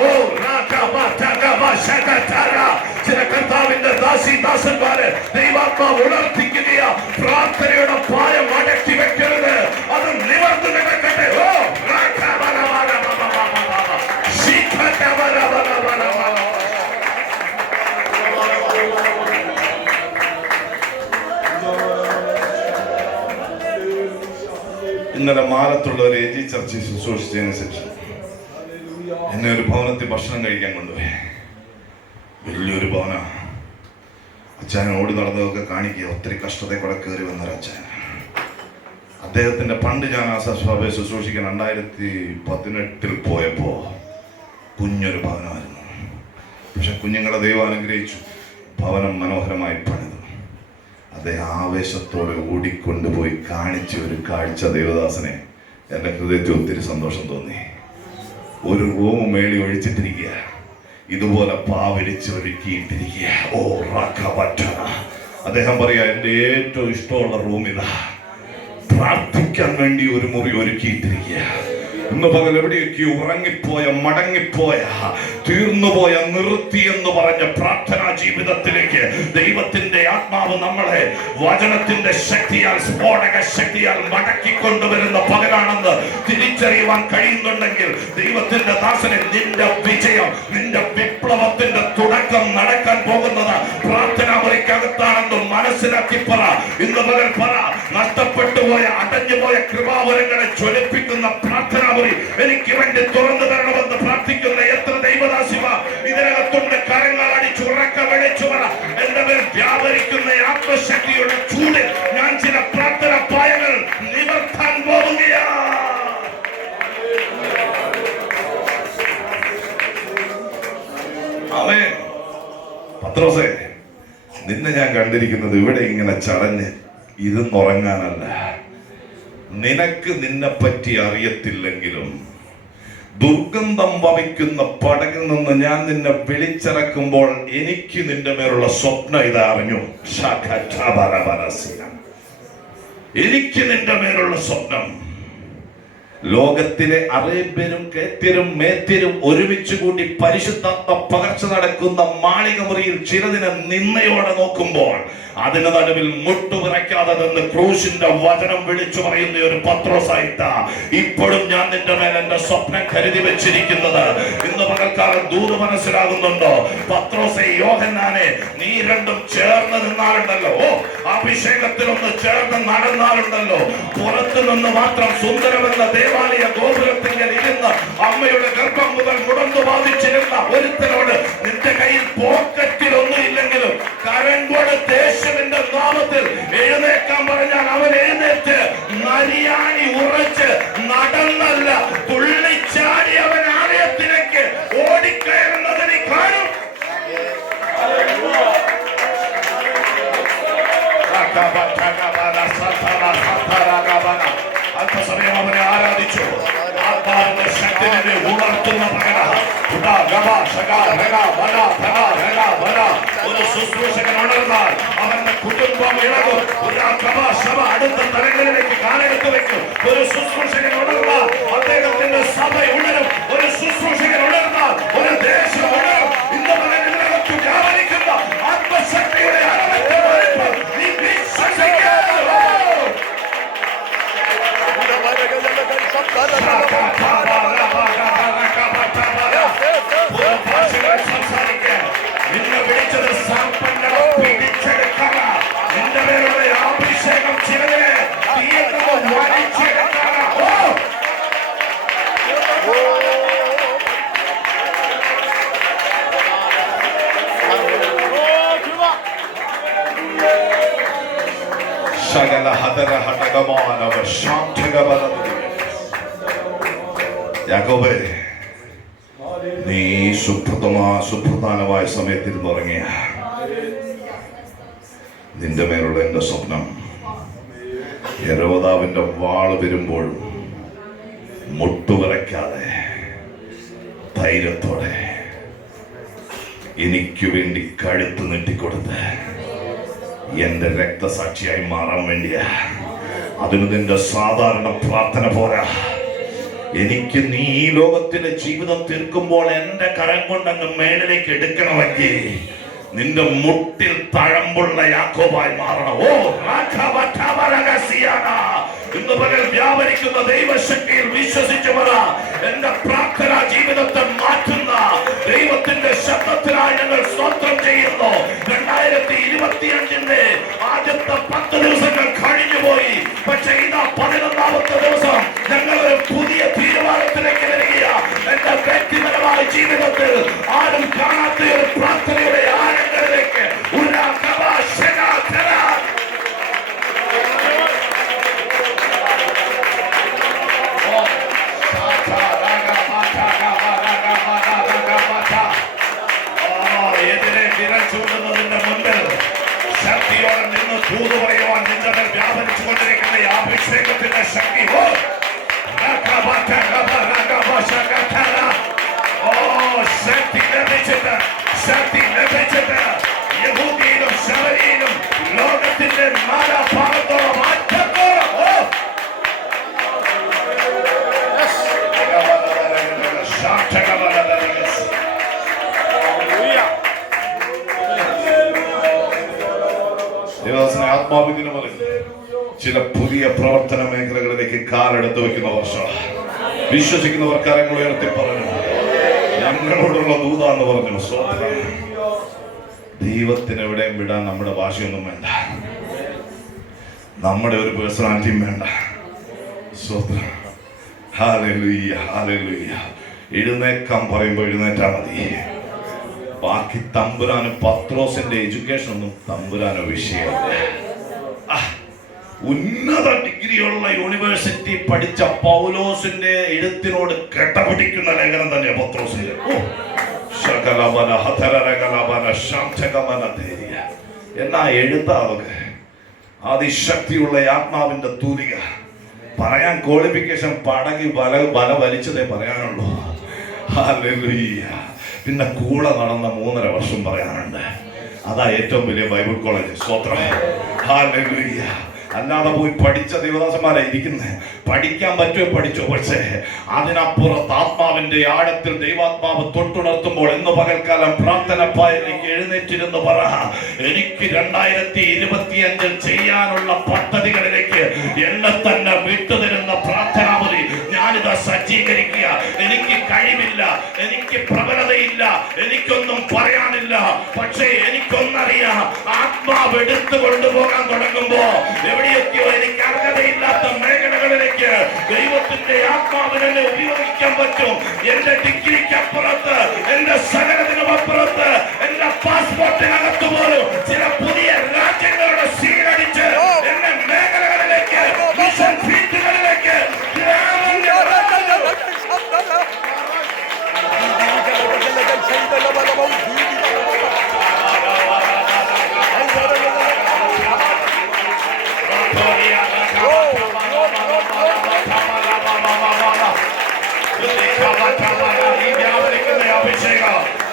ചില കർത്താവിന്റെ ദാസന്മാരെ ദൈവാത്മാവ് ഉണർത്തിക്കുക. പ്രാർത്ഥനയുടെ പായം അടക്കി വെക്കരുത്, അത് നിവർന്നു കിടക്കട്ടെ. ഇന്നലെ മാലത്തുള്ള ഒരു AG ചർച്ച ശുശ്രൂഷിച്ചതിന് ശേഷം എന്നെ ഒരു ഭവനത്തിൽ ഭക്ഷണം കഴിക്കാൻ കൊണ്ടുപോയി. വലിയൊരു ഭവന. അച്ഛൻ ഓടി നടന്നതൊക്കെ കാണിക്കുക. ഒത്തിരി കഷ്ടത്തെ കൂടെ കയറി വന്നൊരച്ഛൻ. അദ്ദേഹത്തിന്റെ പണ്ട് ഞാൻ ആ സഭയെ ശുശ്രൂഷിക്കാൻ 2018 പോയപ്പോ കുഞ്ഞൊരു ഭവനമായിരുന്നു. പക്ഷെ കുഞ്ഞുങ്ങളെ ദൈവം അനുഗ്രഹിച്ചു. ഭവനം മനോഹരമായി പണിതു. അദ്ദേഹം ആവേശത്തോടെ ഓടിക്കൊണ്ടുപോയി കാണിച്ച ഒരു കാഴ്ച ദേവദാസനെ എൻ്റെ ഹൃദയത്തിൽ ഒത്തിരി സന്തോഷം തോന്നി. ഒരു റൂം മേളി ഒഴിച്ചിട്ടിരിക്കുക, ഇതുപോലെ പാവരിച്ച് ഒരുക്കിയിട്ടിരിക്കുക. ഓ റാഖ. അദ്ദേഹം പറയാ, എൻ്റെ ഏറ്റവും ഇഷ്ടമുള്ള റൂം ഇതാ, പ്രാർത്ഥിക്കാൻ വേണ്ടി ഒരു മുറി ഒരുക്കിയിട്ടിരിക്കുക. ഇന്ന് പകൽ എവിടെയൊക്കെ ഉറങ്ങിപ്പോയ, മടങ്ങിപ്പോയ, തീർന്നുപോയ, നിർത്തി എന്ന് പറഞ്ഞ പ്രാർത്ഥനാ ജീവിതത്തിലേക്ക് ദൈവത്തിന്റെ ആത്മാവ് നമ്മളെ വചനത്തിന്റെ ശക്തിയാൽ, സ്ഫോടക ശക്തിയാൽ മടക്കിക്കൊണ്ടുവരുന്ന പകലാണെന്ന് തിരിച്ചറിയുവാൻ കഴിയുന്നുണ്ടെങ്കിൽ ദൈവത്തിന്റെ ദാസനെ, നിന്റെ വിജയം, നിന്റെ വിപ്ലവത്തിന്റെ തുടക്കം നടക്കാൻ പോകുന്നത് പ്രാർത്ഥനാ മുറിക്കകത്താണെന്ന് മനസ്സിലാക്കി പറ. ഇന്ന് പകൽ പറ, നഷ്ടപ്പെട്ടു പോയ, അടഞ്ഞുപോയ കൃപാവരങ്ങളെ ജ്വലിപ്പിക്കുന്ന പ്രാർത്ഥനാ മുറി എനിക്ക് വേണ്ടി തുറന്നു തരണമെന്ന് പ്രാർത്ഥിക്കുന്ന എത്ര ദൈവദാസിമാർ ഇതിനകത്തുണ്ട്? കരങ്ങൾ അടിച്ചു ഉറക്ക വിളിച്ചു പറ. എന്റെ മേൽ വ്യാപരിക്കുന്ന ആത്മശക്തിയുടെ ചൂടിൽ ഞാൻ ചില പ്രാർത്ഥന പായങ്ങൾ നിവർത്താൻ പോവുകയാണ്. ആമേൻ. പത്രോസേ, നിന്നെ ഞാൻ കണ്ടിരിക്കുന്നത് ഇവിടെ ഇങ്ങനെ ചടഞ്ഞ് ഇരുന്നുറങ്ങാനല്ല. നിനക്ക് നിന്നെ പറ്റി അറിയത്തില്ലെങ്കിലും ദുർഗന്ധം വമിക്കുന്ന പടകിൽ നിന്ന് ഞാൻ നിന്നെ വിളിച്ചിറക്കുമ്പോൾ എനിക്ക് നിന്റെ മേലുള്ള സ്വപ്നം ഇതാ അറിഞ്ഞു. എനിക്ക് നിന്റെ മേലുള്ള സ്വപ്നം ലോകത്തിലെ അറേബ്യരും കേത്യരും മേത്യരും ഒരുമിച്ച് കൂടി പരിശുദ്ധാത്മ പകർച്ച നടക്കുന്ന മാളിക മുറിയിൽ ചിലതിനെ നിന്നയോടെ നോക്കുമ്പോൾ അതിന് നടുവിൽ മുട്ടുപിറയ്ക്കാതെ നിന്ന് ക്രൂശിന്റെ വചനം വിളിച്ചു പറയുന്ന ഒരു പത്രോസായിട്ട ഇപ്പോഴും ഞാൻ നിന്റെ മേൽ എന്റെ സ്വപ്നം കരുതി വെച്ചിരിക്കുന്നത്. ഇന്ന് പകൽക്കാലം ദൂത് മനസ്സിലാകുന്നുണ്ടോ? പത്രോസെ, യോഹന്നാനെ, നീ രണ്ടും ചേർന്ന് നിന്നാലുണ്ടല്ലോ, അഭിഷേകത്തിലൊന്ന് ചേർന്ന് നടന്നാലുണ്ടല്ലോ, പുറത്തു നിന്ന് മാത്രം സുന്ദരമെന്ന ദേവാലയ ഗോപുരത്തിങ്കൽ ഇരുന്ന് അമ്മയുടെ ഗർഭം മുതൽ മുടന്തു ബാധിച്ചിരുന്ന ഒരുത്തനോട് നിന്റെ കയ്യിൽ പോക്കറ്റിലൊന്നും ഇല്ലെങ്കിലും കരം കൊടുത്ത് യേശുവിന്റെ നാമത്തിൽ എഴുന്നേക്കാൻ പറഞ്ഞാൽ അവൻ എഴുന്നേറ്റ് നരിയാണി ഉറച്ച് നടന്നല്ല, തുള്ളിച്ചാടി അവൻ ആലയത്തിലേക്ക് ഓടിക്കയറുന്നതിന് കാണും. അല്പസമയം അവനെ ആരാധിച്ചു. ആത്മാവിന്റെ ശക്തി നിന്നെ ഉണർത്തുന്ന ഒരു ശുശ്രൂഷകൻ ഉണർന്നാൽ അവന്റെ കുടുംബം ഇളകും. അടുത്ത തലങ്ങളിലേക്ക് കാലെടുത്ത് വെക്കും. ഒരു ശുശ്രൂഷകൻ ഉണർന്നാൽ അദ്ദേഹത്തിന്റെ സഭ ഉണരും. ഒരു ശുശ്രൂഷകൻ ഉണർന്നാൽ ഒരു ദേശം ഉണരും. ഇന്ന് ഇതിനകത്ത് വ്യാപരിക്കുന്ന ആത്മശക്തിയുടെ അളവറ്റ വലിപ്പം നീ വിശ്വസിക്കുക. നിന്നെ വിളിച്ചത് സർപ്പങ്ങളെ പിടിച്ചെടുക്കുക. നിന്റെ പേരുടെ അഭിഷേകം ചിലതിനെ വലിച്ചെടുക്കുക. ശകല ഹദര ഹടകമാനവ ശാന്തികവന. യാക്കോബേ, നീ സുപ്രധാനമായ സമയത്തിരുന്ന് ഉറങ്ങിയ നിന്റെ മേലുള്ള എന്റെ സ്വപ്നം ഹെരോദാവിന്റെ വാള് വരുമ്പോഴും മുട്ടുവിറയ്ക്കാതെ ധൈര്യത്തോടെ എനിക്ക് വേണ്ടി കഴുത്ത് നീട്ടിക്കൊടുത്ത് എന്റെ രക്തസാക്ഷിയായി മാറാൻ വേണ്ടിയാ. അതിന് നിന്റെ സാധാരണ പ്രാർത്ഥന പോരാ. എനിക്ക് നീ ഈ ലോകത്തിലെ ജീവിതം തീർക്കുമ്പോൾ എന്റെ കരം കൊണ്ടങ്ങ് മേളിലേക്ക് എടുക്കണമെങ്കിൽ നിന്റെ മുട്ടിൽ തഴമ്പുള്ള യാക്കോബായി മാറണം. ഓ ഇന്ന് പകൽ വ്യാപരിക്കുന്ന ദൈവശക്തിയിൽ വിശ്വസിച്ചു പറ. എന്റെ പ്രാർത്ഥനാ ജീവിതത്തെ മാറ്റുന്ന ദൈവത്തിന്റെ ശബ്ദത്തിനായി ഞങ്ങൾ സ്തോത്രം ചെയ്യുന്നു. 2025 ആദ്യത്തെ 10 ദിവസങ്ങൾ കഴിഞ്ഞുപോയി. പക്ഷെ ഇതാ 11ാമത്തെ ദിവസം ഞങ്ങൾ ഒരു പുതിയ തീരുമാനത്തിലേക്ക് വരികയാണ്. എന്റെ വ്യക്തിപരമായ തൂതു പറയുവാൻ നിന്റെ മേൽ വ്യാപരിച്ചു കൊണ്ടിരിക്കുന്ന ഈ അഭിഷേകത്തിന്റെ ശക്തി ശക്തി ലഭിച്ചിട്ട് യഹൂദിയിലും ശബരിയിലും ലോകത്തിന്റെ നാനാഭാഗത്തോളം മാറ്റത്തോളം ആത്മാവിന് പറയും ചില പുതിയ പ്രവർത്തന മേഖലകളിലേക്ക് കാലെടുത്ത് വെക്കുന്ന വർഷം വിശ്വസിക്കുന്നവർ കരങ്ങൾ ഉയർത്തി പറഞ്ഞു ഞങ്ങളോടുള്ള ദൂതാന്ന് പറഞ്ഞു. സ്വന്തം ദൈവത്തിന് എവിടെയും വിടാൻ നമ്മുടെ ഭാഷയൊന്നും വേണ്ട, നമ്മുടെ ഒരു പേഴ്സണാലിറ്റിയും വേണ്ട. സ്വന്തം ഹല്ലേലൂയ ഹല്ലേലൂയ. എഴുന്നേക്കാൻ പറയുമ്പോൾ എഴുന്നേറ്റാ മതി. ബാക്കി തമ്പുരാന് പത്രോസിന്റെ എഡ്യൂക്കേഷൻ ഒന്നും തമ്പുരാനോ വിഷയമല്ല. ഉന്നത ഡിഗ്രിയുള്ള യൂണിവേഴ്സിറ്റി പഠിച്ച പൗലോസിന്റെ എഴുത്തിനോട് കെട്ടപിടിക്കുന്ന ലേഖനം തന്നെ പത്രോസിന്റെ. എന്നാ എഴുതാതൊക്കെ അതിശക്തിയുള്ള ആത്മാവിന്റെ തൂലിക പറയാൻ ക്വാളിഫിക്കേഷൻ പടങ്ങി ബല വലിച്ചതേ പറയാനുള്ളൂ. ഹല്ലേലൂയ. പിന്നെ കൂടെ നടന്ന 3.5 വർഷം പറയാനുണ്ട്. അതാ ഏറ്റവും വലിയ ബൈബിൾ കോളേജ്. സ്തോത്രം. ഹല്ലേലൂയ. അല്ലാതെ പോയി പഠിച്ച ദേവദാസന്മാരെ ഇരിക്കുന്നത്. പഠിക്കാൻ പറ്റുമോ പഠിച്ചോ, പക്ഷേ അതിനപ്പുറത്ത് ആത്മാവിന്റെ ആഴത്തിൽ ദൈവാത്മാവ് തൊട്ടുണർത്തുമ്പോൾ ഇന്ന് പകൽക്കാലം പ്രാർത്ഥനപ്പായലേക്ക് എഴുന്നേറ്റിരുന്ന് പറ, എനിക്ക് 2025 ചെയ്യാനുള്ള പദ്ധതികളിലേക്ക് എന്നെ തന്നെ വിട്ടുതരുന്ന പ്രാർത്ഥനാമതി ഞാനിത് സജ്ജീകരിക്കുക. എനിക്ക് കഴിവില്ല, എനിക്ക് പ്രബലതയില്ല, എനിക്കൊന്നും പറയാനില്ല, പക്ഷേ എനിക്കൊന്നറിയാം, ആത്മാവ് എടുത്തു കൊണ്ടുപോകാൻ തുടങ്ങുമ്പോ എവിടെയൊക്കെയോ എനിക്ക് അർഹതയില്ലാത്ത മേഖലകളിലേക്ക് ദൈവത്തിന്റെ ആത്മാവിനെ ഉപയോഗിക്കാൻ പറ്റും. എന്റെ ഡിഗ്രിക്ക് അപ്പുറത്ത്, എന്റെ സകലത്തിനും അപ്പുറത്ത്, എന്റെ പാസ്പോർട്ടിനകത്ത് പോലും ചില പുതിയ രാജ്യങ്ങളുടെ സീലടിച്ച് എന്റെ മേഖലകളിലേക്ക്, മിഷൻ ഫീൽഡുകളിലേക്ക്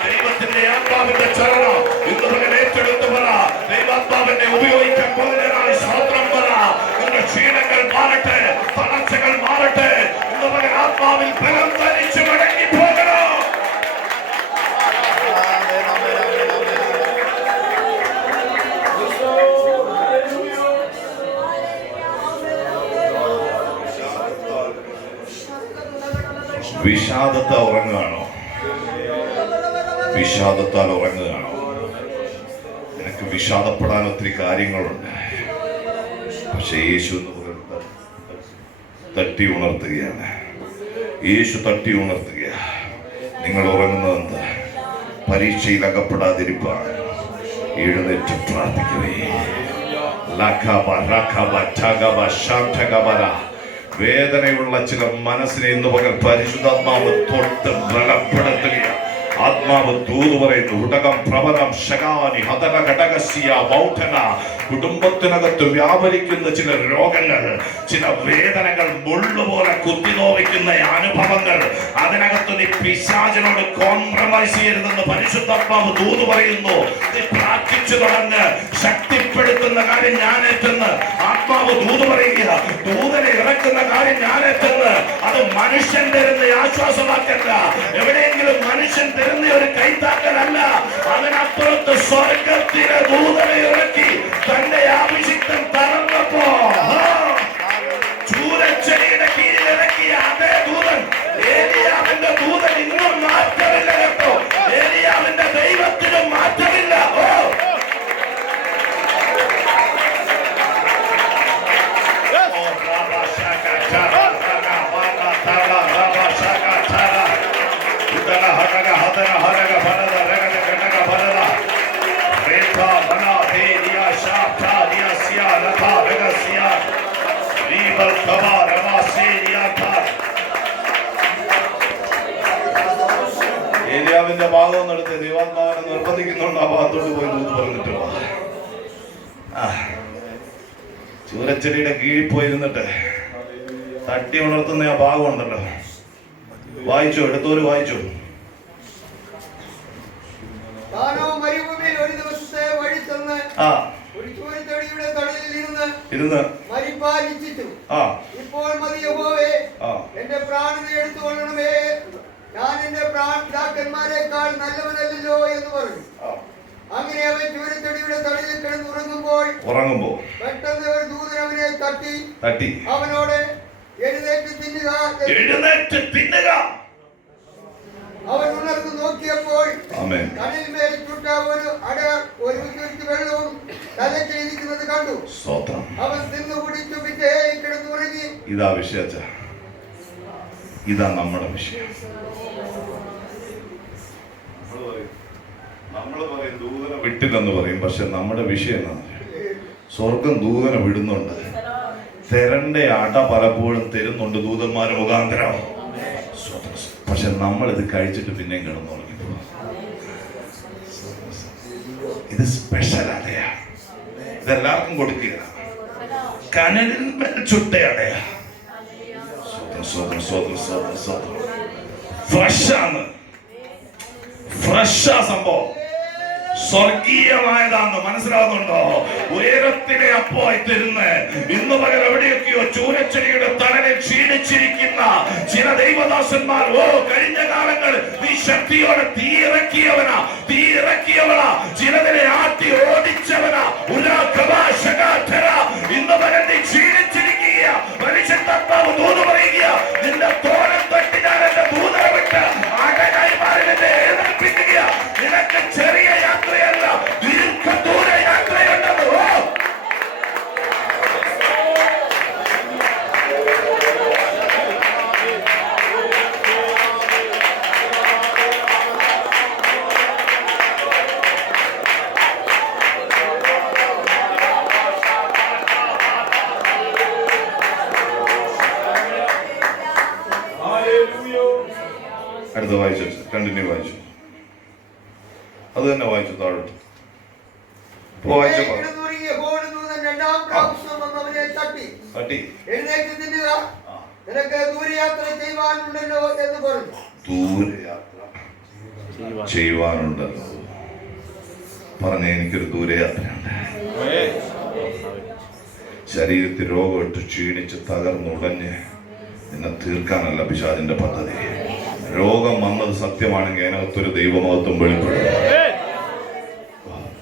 ദൈവത്തിന്റെ ആത്മാവിന്റെ ചരണം ഇന്ന് ഏറ്റെടുത്ത് പറ. ദൈവാത്മാവിനെ ഉപയോഗിക്കാൻ പോകുന്നതിനായി സ്തോത്രം പറ. നിന്റെ ക്ഷീണങ്ങൾ മാറട്ടെ, തളർച്ചകൾ മാറട്ടെ. ഇന്ന് ആത്മാവിൽ ബലം ധരിച്ച് മടങ്ങി പോകണം. വിഷാദത്താൽ ഉറങ്ങുകയാണോ? വിഷാദത്താൽ ഉറങ്ങുകയാണോ? നിനക്ക് വിഷാദപ്പെടാൻ ഒത്തിരി കാര്യങ്ങളുണ്ട്. പക്ഷെ യേശു തട്ടി ഉണർത്തുകയാണ്. യേശു തട്ടി ഉണർത്തുക. നിങ്ങൾ ഉറങ്ങുന്നത് പരീക്ഷയിൽ അകപ്പെടാതിരിപ്പാൻ എഴുന്നേറ്റ് പ്രാർത്ഥിക്കുകയെ. വേദനയുള്ള ചില മനസ്സിനെ ഇന്ന് പകൽ പരിശുദ്ധാത്മാവ് തൊട്ട് ബലപ്പെടുത്തുകയാണ്. ആത്മാവ് തൂതു പറയുന്നു. ഉടകം പ്രബലം ശകാനി ഹതന ഘടകസ്യ മൗഢന. കുടുംബത്തിനകത്ത് വ്യാപരിക്കുന്ന ചില രോഗങ്ങൾ, ചില വേദനകൾ, മുള്ളുപോലെ കുത്തിനോവിക്കുന്ന അനുഭവങ്ങൾ, അതിനകത്ത് നീ പിശാചിനോട് കോംപ്രമൈസ് ചെയ്യരുതെന്ന് പരിശുദ്ധാത്മാവ് തൂതു പറയുന്നു. നീ പ്രാർത്ഥിച്ചു തുടങ്ങ്. ശക്തിപ്പെടുത്തുന്ന കാര്യം ഞാനേറ്റെന്ന് ആത്മാവ് തൂതു പറയുക. ദൂതനെ ഇറക്കുന്ന കാര്യം ഞാനേറ്റെന്ന്. അത് മനുഷ്യൻ തരുന്ന ആശ്വാസമാക്കല്ല, എവിടെയെങ്കിലും മനുഷ്യൻ തരുന്ന ഒരു കൈത്താക്കലല്ല. അതിനപ്പുറത്ത് സ്വർഗത്തിലെ ദൂതനെ ഇറക്കി തന്റെ അഭിഷിക്തൻ തളർന്നപ്പോ ചൂരച്ചെടിയുടെ കീഴിൽ ഇറക്കിയ അതേ ദൂതൻ, ഏലിയാവിന്റെ ദൂതൻ ഇന്നും മാറ്റമില്ല കേട്ടോ. ഏലിയാവിന്റെ ദൈവത്തിനും മാറ്റമില്ല. ഏലിയാവിന്റെ ഭാഗം എടുത്ത് ദൈവാത്മാവിനെ നിർബന്ധിക്കുന്നുണ്ട്. ആ ഭാഗത്തോട്ട് പോയി പറഞ്ഞിട്ട് ചൂരച്ചെടിയുടെ കീഴിൽ പോയിരുന്നിട്ട് തട്ടി ഉണർത്തുന്ന ആ ഭാഗം ഉണ്ടല്ലോ, വായിച്ചു, എടുത്തോര് വായിച്ചു. താനോ മരുഭൂമിയിൽ ഒരു ദിവസത്തെ വഴി ചെന്ന് ഒരു ചൂരച്ചെടിയുടെ തണലിൽ ഇരുന്ന് മരിപ്പാൻ ഇച്ഛിച്ചു. ഇപ്പോൾ മതി യഹോവേ, എന്റെ പ്രാണനെ എടുത്തുകൊള്ളണമേ, ഞാൻ എന്റെ പിതാക്കന്മാരെക്കാൾ നല്ലവനല്ലോ എന്ന് പറഞ്ഞു. അങ്ങനെ അവൻ ചൂരച്ചെടിയുടെ തണലിൽ കിടന്നുറങ്ങുമ്പോൾ പെട്ടെന്ന് ഒരു ദൂതൻ അവനെ തട്ടി അവനോട് എഴുന്നേറ്റ് തിന്നുക. അവൻ ഉണർന്നു നോക്കിയപ്പോൾ കടലിന്മേൽ ചുട്ട ഒരു അട ഒരു വെള്ളവും തലച്ചിരിക്കുന്നത് കണ്ടു. അവൻ തിന്നു കുടിച്ചു പിറ്റേ കിടന്നുറങ്ങി. ഇതാ വിഷയ, ഇതാ നമ്മുടെ വിഷയം. നമ്മൾ പറയും ദൂതനെ വിട്ടില്ലെന്ന് പറയും, പക്ഷെ നമ്മുടെ വിഷയം എന്താണ്? സ്വർഗം ദൂതനെ വിടുന്നുണ്ട്. തെരണ്ട അട പലപ്പോഴും തരുന്നുണ്ട് ദൂതന്മാര് മുഖാന്തരം. പക്ഷെ നമ്മളിത് കഴിച്ചിട്ട് പിന്നെയും കിടന്നുറങ്ങി. ഇത് സ്പെഷ്യൽ അടയാ, ഇതെല്ലാവർക്കും കൊടുക്കുക. കനലിന്മേൽ ചുട്ട അടയാ. ഫ്രഷാണ്, ഫ്രഷാ സംഭവം, സ്വർഗീയമായതാണെന്ന് മനസ്സിലാവുന്നുണ്ടോ? ഉയരത്തിലെ അപ്പമായി തരുന്ന് ഇന്ന് പകൽ എവിടെയൊക്കെയോ ചൂരച്ചെടിയുടെ തണലിൽ ക്ഷീണിച്ചിരിക്കുന്ന ചില ദൈവദാസന്മാർ, കഴിഞ്ഞ കാലങ്ങൾ നീ ശക്തിയോടെ തീ ഇറക്കിയവനാ, ചിലതിനെ ആട്ടി ഓടിച്ചവനാ, ഇന്ന് പകൽ നീ ക്ഷീണിച്ചിരിക്കുക. പരിശുദ്ധാത്മാവ് ദൂത് പറയുക, നിന്റെ തോരം തട്ടി ഞാൻ എന്റെ ദൂതനെ വിട്ട് അടയായി മാറി നിന്നെ എഴുന്നേൽപ്പിക്കുക. നിനക്ക് ചെറിയ യാത്രയല്ല, ദീർഘദൂര യാത്രയുണ്ടെന്ന്. അടുത്ത വായിച്ചു, കണ്ടിന്യൂ വായിച്ചു. അത് തന്നെ വായിച്ചു താഴോട്ട്. നിനക്ക് ദൂരയാത്ര ചെയ്യുവാനുണ്ടല്ലോ എന്ന് പറഞ്ഞു. ദൂരയാത്ര ചെയ്യുവാനുണ്ടല്ലോ പറഞ്ഞ എനിക്കൊരു ദൂരയാത്രയുണ്ട്. ശരീരത്തിൽ രോഗമിട്ട് ക്ഷീണിച്ച് തകർന്നുടഞ്ഞ് നിന്നെ തീർക്കാനല്ല പിശാചിന്റെ പദ്ധതി. രോഗം വന്നത് സത്യമാണെങ്കിൽ അതിനകത്തൊരു ദൈവമഹത്വം വെളിപ്പെടും.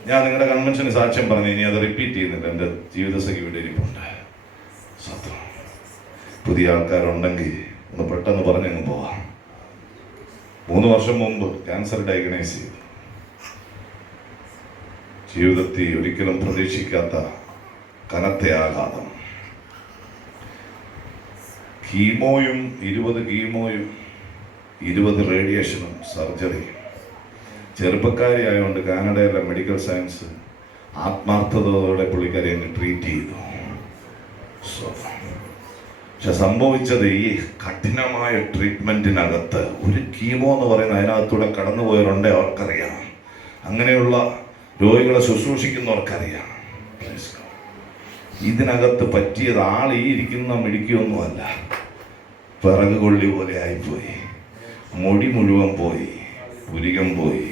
ഞാൻ നിങ്ങളുടെ കൺവെൻഷന് സാക്ഷ്യം പറഞ്ഞു, ഇനി അത് റിപ്പീറ്റ് ചെയ്യുന്നില്ല. എൻ്റെ ജീവിതസഖി ഇവിടെ ഇരിപ്പുണ്ട്. സത്യം. പുതിയ ആൾക്കാരുണ്ടെങ്കിൽ ഒന്ന് പെട്ടെന്ന് പറഞ്ഞങ്ങ് പോവാം. 3 വർഷം മുമ്പ് ക്യാൻസർ ഡയഗ്നൈസ് ചെയ്തു. ജീവിതത്തിൽ ഒരിക്കലും പ്രതീക്ഷിക്കാത്ത കനത്ത ആഘാതം. കീമോയും 20 കീമോയും 20 റേഡിയേഷനും സർജറിയും. ചെറുപ്പക്കാരിയായതുകൊണ്ട് കാനഡയിലെ മെഡിക്കൽ സയൻസ് ആത്മാർത്ഥതയോടെ പുള്ളിക്കാരി അങ്ങ് ട്രീറ്റ് ചെയ്തു. പക്ഷെ സംഭവിച്ചത് ഈ കഠിനമായ ട്രീറ്റ്മെന്റിനകത്ത് ഒരു കീമോ എന്ന് പറയുന്ന അതിനകത്തൂടെ കടന്നുപോയവരുണ്ട്, അവർക്കറിയാം. അങ്ങനെയുള്ള രോഗികളെ ശുശ്രൂഷിക്കുന്നവർക്കറിയാം. ഇതിനകത്ത് പറ്റിയത് ഈ ഇരിക്കുന്ന മിടിക്കൊന്നുമല്ല, പിറകു കൊള്ളി പോലെ ആയിപ്പോയി. മുടി മുഴുവൻ പോയി, പുരികം പോയി.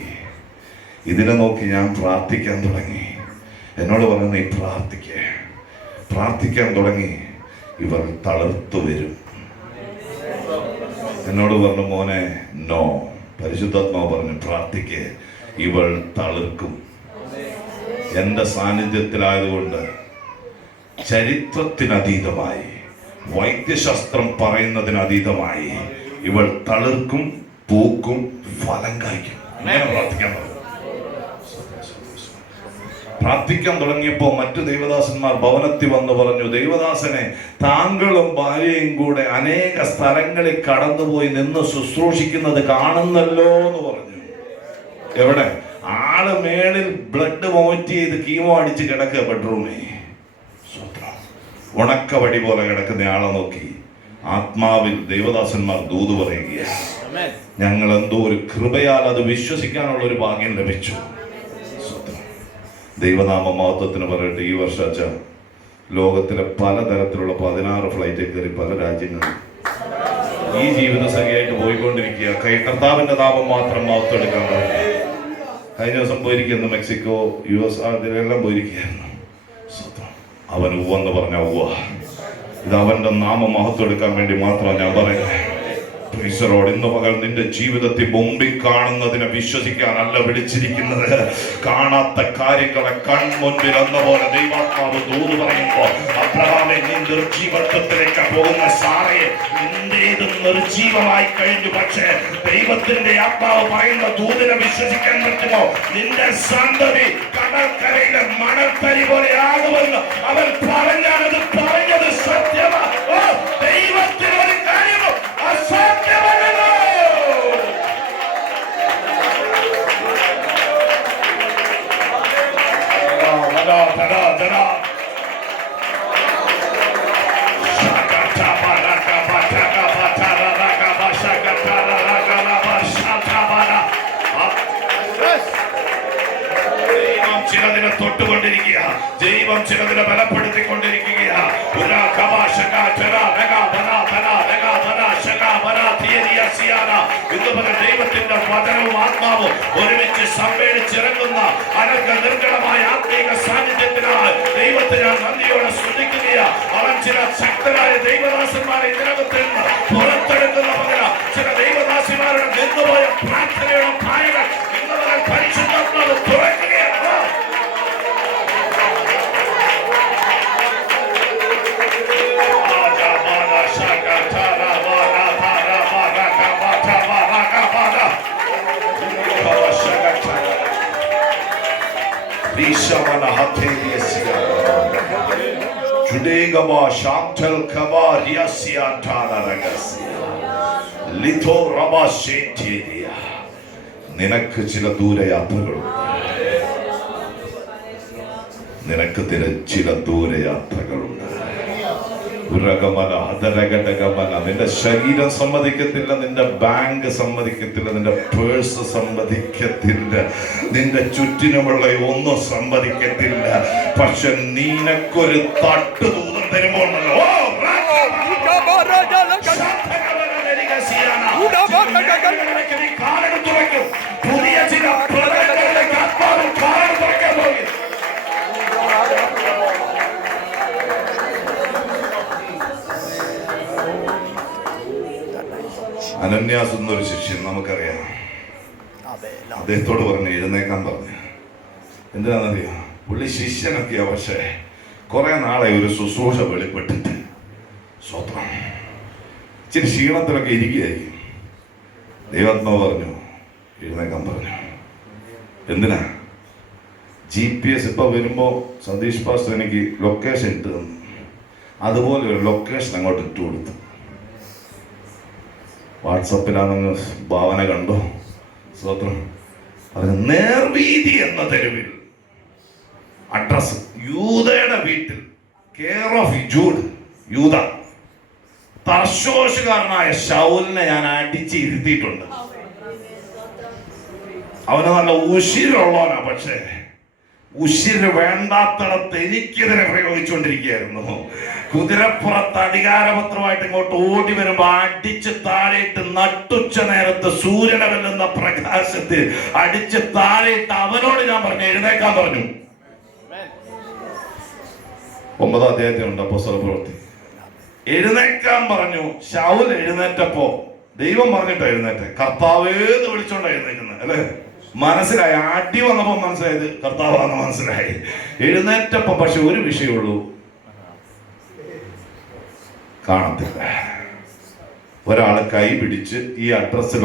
ഇതിനെ നോക്കി ഞാൻ പ്രാർത്ഥിക്കാൻ തുടങ്ങി. എന്നോട് പറഞ്ഞു, നീ പ്രാർത്ഥിക്കാൻ തുടങ്ങി, ഇവർ തളർത്തു വരും. എന്നോട് പറഞ്ഞു, മോനെ നോ, പരിശുദ്ധാത്മാവ് പറഞ്ഞു പ്രാർത്ഥിക്കേ, ഇവൾ തളിർക്കും. എൻ്റെ സാന്നിധ്യത്തിലായതുകൊണ്ട് ചരിത്രത്തിനതീതമായി, വൈദ്യശാസ്ത്രം പറയുന്നതിനതീതമായി ഇവൾ തളിർക്കും, പൂക്കും, ഫലം കായ്ക്കും. അങ്ങനെ പ്രാർത്ഥിക്കാൻ പറഞ്ഞു. പ്രാർത്ഥിക്കാൻ തുടങ്ങിയപ്പോൾ മറ്റു ദൈവദാസന്മാർ ഭവനത്തിൽ വന്ന് പറഞ്ഞു, ദൈവദാസനെ താങ്കളും ഭാര്യയും കൂടെ അനേക സ്ഥലങ്ങളിൽ കടന്നുപോയി നിന്ന് ശുശ്രൂഷിക്കുന്നത് കാണുന്നല്ലോ എന്ന് പറഞ്ഞു. എവിടെ? ആള് മേളിൽ ബ്ലഡ് വോമിറ്റ് ചെയ്ത് കീമോ അടിച്ച് കിടക്കുക ബെഡ്റൂമിൽ. ഉണക്കവടി പോലെ കിടക്കുന്ന ആളെ നോക്കി ആത്മാവിൽ ദൈവദാസന്മാർ ദൂത് പറയുകയാണ്. ഞങ്ങൾ എന്തോ ഒരു കൃപയാൽ അത് വിശ്വസിക്കാനുള്ള ഒരു ഭാഗ്യം ലഭിച്ചു. ദൈവനാമ മഹത്വത്തിന് പറയട്ടെ. ഈ വർഷം ലോകത്തിലെ പലതരത്തിലുള്ള 16 ഫ്ലൈറ്റിൽ കയറി പല രാജ്യങ്ങളിൽ ഈ ജീവിതസഖിയായിട്ട് പോയിക്കൊണ്ടിരിക്കുക. കർത്താവിന്റെ നാമം മാത്രം മഹത്വമെടുക്കാൻ പറ്റില്ല. കഴിഞ്ഞ ദിവസം പോയിരിക്കുന്നു മെക്സിക്കോ, US, അതിലെല്ലാം പോയിരിക്കുകയായിരുന്നു. അവൻ ഉവ്വെന്ന് പറഞ്ഞ ഉവ്വ. ഇത് അവന്റെ നാമം മഹത്വമെടുക്കാൻ വേണ്ടി മാത്രമാണ് ഞാൻ പറയുന്നത്. ഈശ്വരോട് ഇന്ന് പകൽ നിന്റെ ജീവിതത്തിൽ മുമ്പിൽ കാണുന്നതിനെ വിശ്വസിക്കാനല്ല വിളിച്ചിരിക്കുന്നത്. കാണാത്ത കാര്യങ്ങളെ കൺമുൻപിൽ എന്ന പോലെ ദൈവാത്മാവ് ദൂത് പറയുമ്പോ, അബ്രഹാമേ നീ നിർജീവത്വത്തിലേക്ക് പോകുന്ന സാറയെ നിന്റേത് നിർജീവമായി കഴിഞ്ഞു. പക്ഷേ ദൈവത്തിന്റെ ആത്മാവ് പറയുന്ന ദൂതിനെ വിശ്വസിക്കാൻ പറ്റുമോ? നിന്റെ സന്തതി കടൽക്കരയിലെ മണൽത്തരി പോലെ ആകുമെന്ന് അവൻ പറഞ്ഞത് സത്യമാണ്. ദൈവത്തിന് ഒരു കാര്യമോ അസാധ്യമല്ലോ. ചിലതിനെ തൊട്ടുകൊണ്ടിരിക്കുക, ദൈവം ചിലതിനെ ബലപ്പെടുത്തിക്കൊണ്ടിരിക്കുക. ദൈവത്തിന്റെ വചനവും ആത്മാവും ഒരുമിച്ച് സമ്മേളിച്ചിറങ്ങുന്ന അനന്ത നിർഗളമായ ആത്മീക സാന്നിധ്യത്തിനായി ദൈവത്തെ ഞാൻ നന്ദിയോടെ സ്തുതിക്കുക. അവൻ ചില ശക്തരായ ദൈവദാസന്മാരെ ഇതിനകത്ത് നിന്ന് പുറത്തെടുക്കുന്ന പകരം ചില ദൈവദാസിമാരുടെ നിന്നുപോയ പ്രാർത്ഥനയുടെ ഭാര്യകൾ ഇന്ന് പരിശുദ്ധാത്മാവ് തുറക്കുകയാണ്. നിനക്ക് ചില ദൂരയാത്രകളുണ്ട്. നിനക്ക് ചില ദൂരയാത്രകളുണ്ട്. നിന്റെ ശരീരം സമ്മതിക്കത്തില്ല, നിന്റെ ബാങ്ക് സമ്മതിക്കത്തില്ല, നിന്റെ പേഴ്സ് സമ്മതിക്കത്തില്ല, നിന്റെ ചുറ്റിനുമുള്ള ഒന്നും സമ്മതിക്കത്തില്ല. പക്ഷെ നിനക്കൊരു തട്ട് ദൂരം തരുമ്പോണ്ടല്ലോ, പുതിയ ചില പ്രദേശങ്ങളിലേക്ക് ആത്മാവിൽ കാലം തുറക്കാൻ പോകും. അനന്യാസ് എന്നൊരു ശിഷ്യൻ നമുക്കറിയാം. അദ്ദേഹത്തോട് പറഞ്ഞു എഴുന്നേക്കാൻ പറഞ്ഞു. എന്തിനാണെന്നറിയാം? പുള്ളി ശിഷ്യനൊക്കെയാ, പക്ഷേ കുറെ നാളെ ഒരു ശുശ്രൂഷ വെളിപ്പെട്ടിട്ട് സ്വത്രം ഇച്ചിരി ക്ഷീണത്തിലൊക്കെ ഇരിക്കുകയായിരിക്കും. ദൈവാത്മാവ് പറഞ്ഞു എഴുന്നേക്കാൻ പറഞ്ഞു. എന്തിനാ? GPS ഇപ്പൊ വരുമ്പോ സതീഷ് പാസ്റ്റർ എനിക്ക് ലൊക്കേഷൻ ഇട്ട് തന്നു. അതുപോലെ ഒരു ലൊക്കേഷൻ അങ്ങോട്ട് ഇട്ട് കൊടുത്തു. വാട്സപ്പിലാണെന്ന് ഭാവന കണ്ടോ? സ്വത്രം അത് നേർവീതി എന്ന തെരുവിൽ അഡ്രസ് യൂദയുടെ വീട്ടിൽ, കെയർ ഓഫ് ജൂഡ്, യൂദ. തർശോശുകാരനായ ശൗലിനെ ഞാൻ അടിച്ച് ഇരുത്തിയിട്ടുണ്ട്. അവന് നല്ല ഉശിരുള്ളവനാ, പക്ഷേ ഉശിര് വേണ്ടാത്തടത്ത് എനിക്കെതിരെ പ്രയോഗിച്ചുകൊണ്ടിരിക്കുകയായിരുന്നു. കുതിരപ്പുറത്ത് അധികാരപത്രമായിട്ട് ഇങ്ങോട്ട് ഓടി വരുമ്പോ അടിച്ച് താഴെയിട്ട് നട്ടുച്ച നേരത്ത് സൂര്യനെ വെല്ലുന്ന പ്രകാശത്തിൽ അടിച്ച് താഴെയിട്ട് അവനോട് ഞാൻ പറഞ്ഞു എഴുന്നേക്കാൻ പറഞ്ഞു. 9-ാം അധ്യായത്തിലുണ്ട് അപ്പോസ്തല പ്രവൃത്തി. എഴുന്നേക്കാൻ പറഞ്ഞു. ശൗൽ എഴുന്നേറ്റപ്പോ ദൈവം പറഞ്ഞിട്ടാ എഴുന്നേറ്റെ. കർത്താവേന്ന് വിളിച്ചോണ്ടാ എഴുന്നേക്കുന്നത്, അല്ലേ? മനസ്സിലായി. അടി വന്നപ്പോ മനസ്സിലായത് കർത്താവാന്ന് മനസ്സിലായി. എഴുന്നേറ്റപ്പോ പക്ഷെ ഒരു വിഷയമുള്ളൂ, കാണത്തില്ല. ഒരാള് കൈ പിടിച്ച് ഈ അഡ്രസ്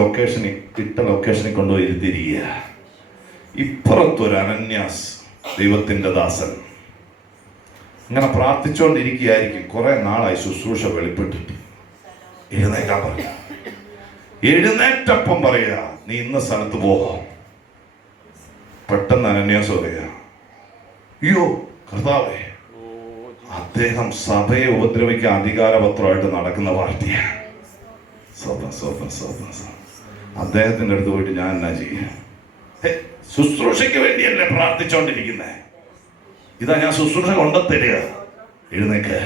ഇട്ട ലൊക്കേഷനിൽ കൊണ്ടുപോയി ഇരുത്തിരിക്കുക. ഇപ്പുറത്തൊരു അനന്യാസ്, ദൈവത്തിന്റെ ദാസൻ, ഇങ്ങനെ പ്രാർത്ഥിച്ചുകൊണ്ടിരിക്കുകയായിരിക്കും. കുറെ നാളായി ശുശ്രൂഷ വെളിപ്പെട്ടിട്ട്. എഴുന്നേക്കാൻ പറയാ. എഴുന്നേറ്റപ്പം പറയാ നീ ഇന്ന സ്ഥലത്ത് പോകാം. പെട്ടെന്ന് അനന്യാസ് പറയാ, അയ്യോ കർത്താവേ, അദ്ദേഹം സഭയെ ഉപദ്രവിക്കാൻ അധികാരപത്രമായിട്ട് നടക്കുന്ന പാർട്ടിയാണ്. അദ്ദേഹത്തിന്റെ അടുത്ത് പോയിട്ട് ഞാൻ എന്നാ ചെയ്യും? ശുശ്രൂഷയ്ക്ക് വേണ്ടിയല്ലേ പ്രാർത്ഥിച്ചോണ്ടിരിക്കുന്നേ? ഇതാ ഞാൻ ശുശ്രൂഷ കൊണ്ടുത്തരിക. എഴുന്നേക്ക്.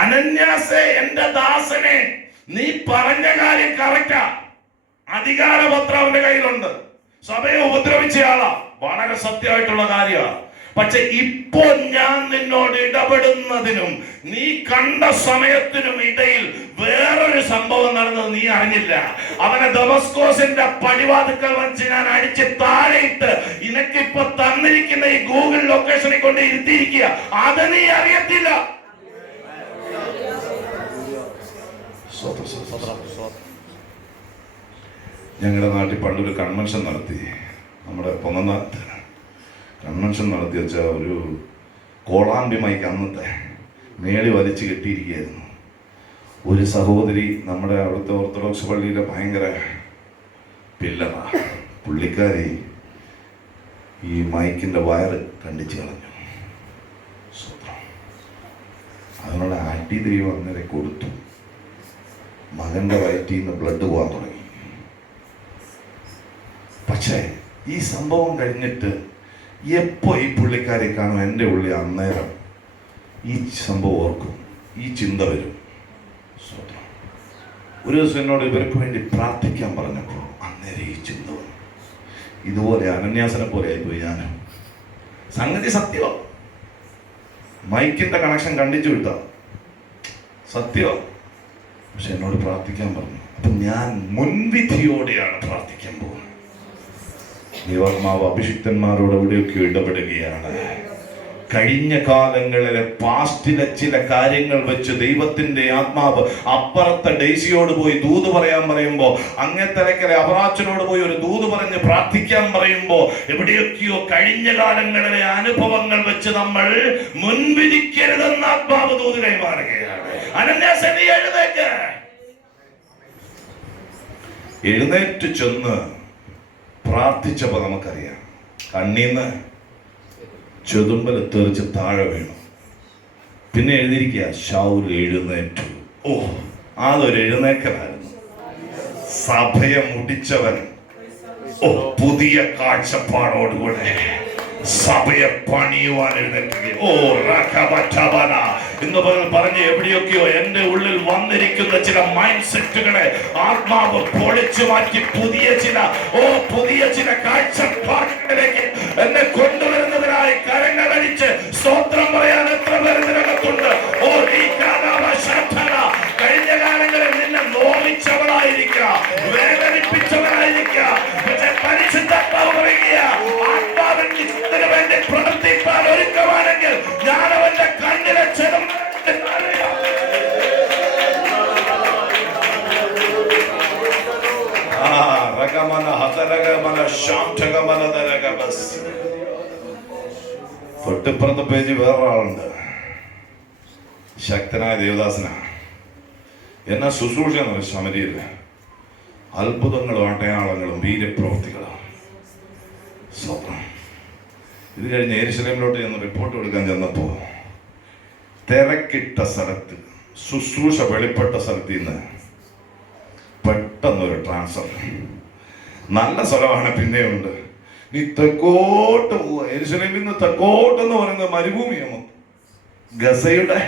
അനന്യാസേ, എന്റെ ദാസനെ, നീ പറഞ്ഞ കാര്യം കറക്റ്റാ. അധികാരപത്രം അവന്റെ കയ്യിലുണ്ട്. സഭയെ ഉപദ്രവിച്ച ആളാ. വളരെ സത്യമായിട്ടുള്ള കാര്യമാണ്. പക്ഷെ ഇപ്പോ ഞാൻ നിന്നോട് ഇടപെടുന്നതിനും നീ കണ്ട സമയത്തിനും ഇടയിൽ വേറൊരു സംഭവം നടന്നത് നീ അറിഞ്ഞില്ല. അവനെ ദമസ്കോസിന്റെ പടിവാതിക്കൽ വെച്ച് ഞാൻ അടിച്ച് താഴെയിട്ട് നിനക്കിപ്പോ തന്നിരിക്കുന്ന ഈ ഗൂഗിൾ ലൊക്കേഷനിൽ കൊണ്ട് ഇരുത്തിയിരിക്കുക. അത് നീ അറിയത്തില്ല. ഞങ്ങളുടെ നാട്ടിൽ പണ്ടൊരു കൺവെൻഷൻ നടത്തി. നമ്മുടെ പൊങ്ങനാട്ട് കൺവെൻഷൻ നടത്തി വെച്ചാൽ ഒരു കോളാമ്പി മൈക്ക് അന്നത്തെ മേളി വലിച്ചു കെട്ടിയിരിക്കുകയായിരുന്നു. ഒരു സഹോദരി നമ്മുടെ അവിടുത്തെ ഓർത്തഡോക്സ് പള്ളിയിലെ ഭയങ്കര പില്ലറാ. പുള്ളിക്കാരി ഈ മൈക്കിൻ്റെ വയറ് കണ്ടിച്ച് കളഞ്ഞു. അതിനുള്ള അടി ദൈവം അന്നേരം കൊടുത്തു. മകൻ്റെ വയറ്റിൽ നിന്ന് ബ്ലഡ് പോകാൻ തുടങ്ങി. പക്ഷേ ഈ സംഭവം കഴിഞ്ഞിട്ട് എപ്പോ ഈ പുള്ളിക്കാരെ കാണും എൻ്റെ ഉള്ളിൽ അന്നേരം ഈ സംഭവം ഓർക്കും, ഈ ചിന്ത വരും. ഒരു ദിവസം എന്നോട് ഇവർക്ക് വേണ്ടി പ്രാർത്ഥിക്കാൻ പറഞ്ഞപ്പോൾ അന്നേരം ഈ ചിന്ത വന്നു. ഇതുപോലെ അനന്യാസനെ പോലെ ആയിപ്പോയി ഞാനും. സംഗതി സത്യമോ, മൈക്കിന്റെ കണക്ഷൻ കണ്ടിച്ചു വിട്ട സത്യമോ, പക്ഷെ എന്നോട് പ്രാർത്ഥിക്കാൻ പറഞ്ഞു. അപ്പൊ ഞാൻ മുൻവിധിയോടെയാണ് പ്രാർത്ഥിക്കാൻ പോകുന്നത്. ദൈവാത്മാവ് അഭിഷിക്തന്മാരോട് എവിടെയൊക്കെ ഇടപെടുകയാണ്. കഴിഞ്ഞ കാലങ്ങളിലെ പാസ്റ്റിലെ ചില കാര്യങ്ങൾ വെച്ച് ദൈവത്തിന്റെ ആത്മാവ് അപ്പുറത്തെ ഡേസിയോട് പോയി ദൂത് പറയാൻ പറയുമ്പോ, അങ്ങേത്തലക്കലെ അപറാച്ചനോട് പോയി ഒരു ദൂത് പറഞ്ഞ് പ്രാർത്ഥിക്കാൻ പറയുമ്പോ, എവിടെയൊക്കെയോ കഴിഞ്ഞ കാലങ്ങളിലെ അനുഭവങ്ങൾ വെച്ച് നമ്മൾ മുൻവിധിക്കരുതെന്ന് ആത്മാവ് ദൂത് കൈമാറുകയാണ്. അനന്യാസേ, നീ എഴുന്നേക്ക്. എഴുന്നേറ്റ് ചെന്ന് പ്രാർത്ഥിച്ചപ്പോ നമുക്കറിയാം, കണ്ണീന്ന് ചെതുമ്പൽ തെറിച്ച് താഴെ വീണു. പിന്നെ എഴുതിയിരിക്കുക, ശൗൽ എഴുന്നേറ്റു. ഓ, അതൊരു എഴുന്നേക്കലായിരുന്നു. സഭയെ മുടിച്ചവൻ ഓ പുതിയ കാഴ്ചപ്പാടോടുകൂടെ സഭയെ പണിയുവാൻ എഴുന്നേൽക്കുകയും ഓ റകബതബന എന്ന് പറഞ്ഞ് എവിടെയൊക്കെയോ എന്റെ ഉള്ളിൽ വന്നിരിക്കുന്ന ചില മൈൻഡ് സെറ്റുകളെ ആത്മാവ് പൊളിച്ചു മാറ്റി പുതിയ ചില കാഴ്ചപ്പാടുകളിലേക്ക് എന്നെ കൊണ്ടുവരുന്നതിനായി കരങ്ങളടിച്ച് സ്തോത്രം പറയാൻ എത്ര പേർ ഇതിനകത്തുണ്ട്. ഓ ഈ കഴിഞ്ഞ കാലങ്ങളിൽ നിന്നെ നോവിച്ചവളായിരിക്കാം, വേദനിപ്പിച്ചവനായിരിക്കാം, പക്ഷെ പരിശുദ്ധാത്മാവ് പറയുക, ആത്മാവിന് വേണ്ടി പ്രവർത്തിക്കാൻ ഒരുക്കമാണെങ്കിൽ ഞാൻ അവന്റെ കണ്ണിലെ ചെറും തൊട്ടിപ്പുറത്തെ പേജ് വേറൊരാളുണ്ട്, ശക്തനായ ദേവദാസനാണ്. എന്നാ ശുശ്രൂഷ ശമരിയില്ല, അത്ഭുതങ്ങളും അടയാളങ്ങളും വീര്യപ്രവൃത്തികളും. സ്വപ്നം ഇത് കഴിഞ്ഞ് യെരുശലേമിലോട്ട് ചെന്ന് റിപ്പോർട്ട് കൊടുക്കാൻ ചെന്നപ്പോ തിരക്കിട്ട സ്ഥലത്ത്, ശുശ്രൂഷ വെളിപ്പെട്ട സ്ഥലത്ത് നിന്ന് പെട്ടെന്നൊരു ട്രാൻസ്ഫർ. നല്ല സ്ഥലമാണ്, പിന്നെയുണ്ട്. നീ തെക്കോട്ട് പോവുക. യെരുശലേമിൽ നിന്ന് തെക്കോട്ടെന്ന് പറയുന്നത് മരുഭൂമിയാണ്, ഗസയുടെ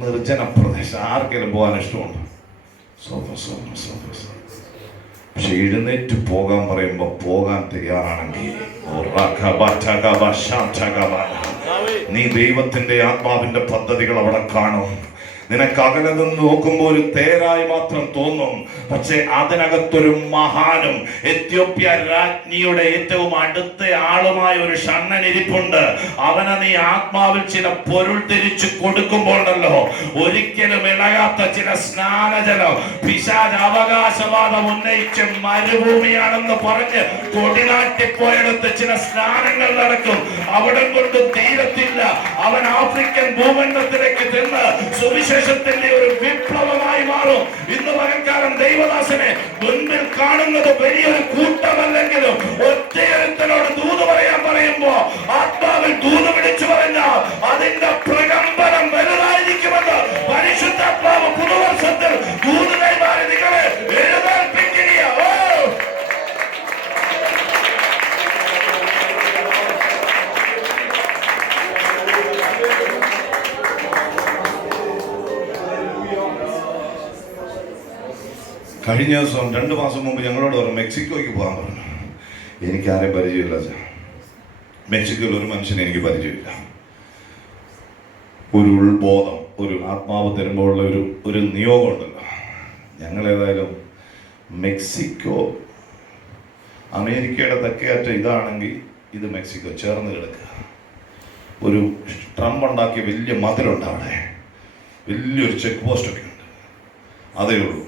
നിർജ്ജന പ്രദേശം. ആർക്കെങ്കിലും പോകാൻ ഇഷ്ടമുണ്ട്? പക്ഷെ എഴുന്നേറ്റ് പോകാൻ പറയുമ്പോ പോകാൻ തയ്യാറാണെങ്കിൽ നീ ദൈവത്തിന്റെ ആത്മാവിന്റെ പദ്ധതികൾ അവിടെ കാണും. നിനക്ക് അകലെ നിന്ന് നോക്കുമ്പോൾ ഒരു തേരായി മാത്രം തോന്നും, പക്ഷെ അതിനകത്തൊരു മഹാനും എത്യോപ്യ രാജ്ഞിയുടെ ഏറ്റവും അടുത്ത ആളുമായ ഒരു ഷണ്ണൻ ഇരിപ്പുണ്ട്. അവനെ നീ ആത്മാവിൽ ചില പൊരുൾ തിരിച്ചു കൊടുക്കുമ്പോഴല്ലോ ഒരിക്കലും ഇളകാത്ത ചില സ്നാനജലം. പിശാച് അവകാശവാദം ഉന്നയിച്ച് മരുഭൂമിയാണെന്ന് പറഞ്ഞ് കൊടിനാട്ടിപ്പോയെടുത്ത് ചില സ്നാനങ്ങൾ നടക്കും. അവിടെ കൊണ്ട് തീരത്തില്ല. അവൻ ആഫ്രിക്കൻ ഭൂഖണ്ഡത്തിലേക്ക് ചെന്ന് സുവിശേഷത്തിന്റെ ഒരു വിപ്ലവമായി മാറും. ഇന്ന് പകൽക്കാലം ദൈവദാസനെ മുൻപിൽ കാണുന്നത് വലിയൊരു കൂട്ടമല്ലെങ്കിലും ഒറ്റയൊരുത്തനോട് ദൂത് പറയാൻ പറയുമ്പോ ആത്മാവിൽ ദൂത് പിടിച്ചു പറഞ്ഞാൽ അതിന്റെ പ്രകമ്പനം വലുതായിരിക്കുമെന്ന് പരിശുദ്ധാത്മാവ് പുതുവർഷത്തിൽ ദൂത് കൈമാറി നിങ്ങളെ എഴുന്നേൽപ്പിക്കുക. കഴിഞ്ഞ ദിവസം 2 മാസം മുമ്പ് ഞങ്ങളോട് പറഞ്ഞു മെക്സിക്കോയ്ക്ക് പോകാൻ പറഞ്ഞു. എനിക്കാരെയും പരിചയമില്ല അച്ഛാ. മെക്സിക്കോയിൽ ഒരു മനുഷ്യനെ എനിക്ക് പരിചയമില്ല. ഒരു ഉൾബോധം, ഒരു ആത്മാവ് തരുമ്പോഴുള്ള ഒരു നിയോഗം ഉണ്ടല്ലോ. ഞങ്ങളേതായാലും മെക്സിക്കോ, അമേരിക്കയുടെ തെക്കേയറ്റം ഇതാണെങ്കിൽ ഇത് മെക്സിക്കോ ചേർന്ന് കിടക്കുക. ഒരു ട്രംപ് ഉണ്ടാക്കിയ വലിയ മതിലുണ്ട് അവിടെ, വലിയൊരു ചെക്ക് പോസ്റ്റൊക്കെ ഉണ്ട്, അതേ ഉള്ളൂ.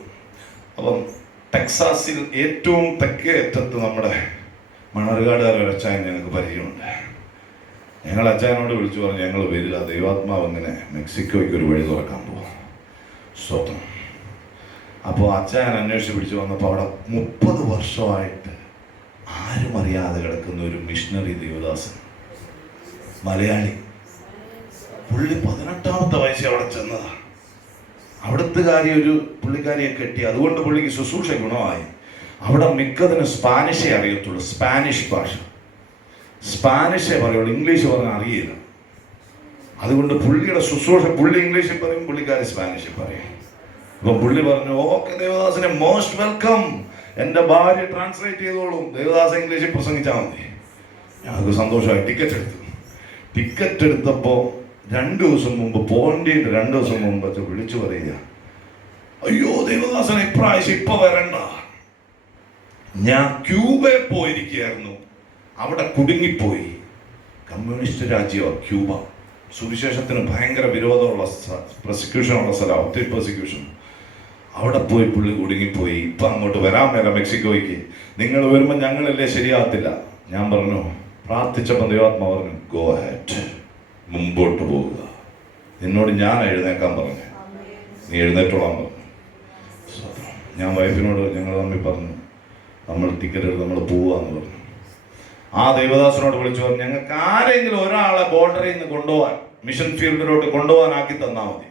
അപ്പം ടെക്സാസിൽ ഏറ്റവും തെക്കേ അറ്റത്ത് നമ്മുടെ മണർകാടുകാർ അച്ചായൻ ഞങ്ങൾക്ക് പരിചയമുണ്ട്. ഞങ്ങൾ അച്ചായനോട് വിളിച്ചു പറഞ്ഞു ഞങ്ങൾ വരിക, ദൈവാത്മാവ് ഇങ്ങനെ മെക്സിക്കോയ്ക്ക് ഒരു വഴി തുറക്കാൻ പോകും സ്വന്തം. അപ്പോൾ അച്ചായൻ അന്വേഷിച്ച് പിടിച്ചു വന്നപ്പോൾ അവിടെ 30 വർഷമായിട്ട് ആരും അറിയാതെ കിടക്കുന്ന ഒരു മിഷണറി ദേവദാസൻ, മലയാളി. പുള്ളി 18ാമത്തെ വയസ്സിൽ അവിടെ ചെന്നതാണ്. അവിടുത്തെ ഒരു പുള്ളിക്കാരിയെ കെട്ടി, അതുകൊണ്ട് പുള്ളിക്ക് ശുശ്രൂഷ ഗുണമായി. അവിടെ മിക്കതിന് സ്പാനിഷേ അറിയത്തുള്ളൂ, സ്പാനിഷ് ഭാഷ, സ്പാനിഷേ പറയുള്ളൂ, ഇംഗ്ലീഷ് പറഞ്ഞാൽ അറിയില്ല. അതുകൊണ്ട് പുള്ളിയുടെ ശുശ്രൂഷ, പുള്ളി ഇംഗ്ലീഷിൽ പറയും, പുള്ളിക്കാരി സ്പാനിഷിൽ പറയും. അപ്പൊ പുള്ളി പറഞ്ഞു ഓക്കെ ദേവദാസിനെ മോസ്റ്റ് വെൽക്കം, എൻ്റെ ഭാര്യ ട്രാൻസ്ലേറ്റ് ചെയ്തോളും, ദേവദാസ് ഇംഗ്ലീഷിൽ പ്രസംഗിച്ചാൽ മതി. ഞങ്ങൾക്ക് സന്തോഷമായി. ടിക്കറ്റ് എടുത്തപ്പോൾ 2 ദിവസം മുമ്പ്, പോകേണ്ടിയിട്ട് 2 ദിവസം മുമ്പ് വിളിച്ചു പറയുക, അയ്യോ ദേവദാസനെ ഇപ്രാവശ്യം ഇപ്പൊ വരണ്ട, ഞാൻ ക്യൂബയിൽ പോയിരിക്കുകയായിരുന്നു, അവിടെ കുടുങ്ങിപ്പോയി. കമ്മ്യൂണിസ്റ്റ് രാജ്യമാണ് ക്യൂബ. സുവിശേഷത്തിന് ഭയങ്കര വിരോധമുള്ള പ്രോസിക്യൂഷനുള്ള സ്ഥലമാണ്, ഒത്തിരി പ്രോസിക്യൂഷൻ. അവിടെ പോയി പുള്ളി കുടുങ്ങിപ്പോയി. ഇപ്പം അങ്ങോട്ട് വരാൻ മേല മെക്സിക്കോയ്ക്ക്. നിങ്ങൾ വരുമ്പോൾ ഞങ്ങളല്ലേ ശരിയാകത്തില്ല. ഞാൻ പറഞ്ഞു, പ്രാർത്ഥിച്ചപ്പോൾ ദൈവാത്മാ പറഞ്ഞു ഗോ അഹെഡ്, മുമ്പോട്ട് പോവുക. നിന്നോട് ഞാൻ എഴുന്നേക്കാൻ പറഞ്ഞു, നീ എഴുന്നേറ്റോളാൻ പറഞ്ഞു. ഞാൻ വൈഫിനോട് ഞങ്ങൾ തമ്മിൽ പറഞ്ഞു നമ്മൾ ടിക്കറ്റ് എടുത്ത് നമ്മൾ പോവാന്ന് പറഞ്ഞു. ആ ദേവദാസിനോട് വിളിച്ചു പറഞ്ഞു ഞങ്ങൾക്ക് ആരെങ്കിലും ഒരാളെ ബോർഡറിൽ നിന്ന് കൊണ്ടുപോകാൻ, മിഷൻ ഫീൽഡിലോട്ട് കൊണ്ടുപോകാനാക്കി തന്നാൽ മതി.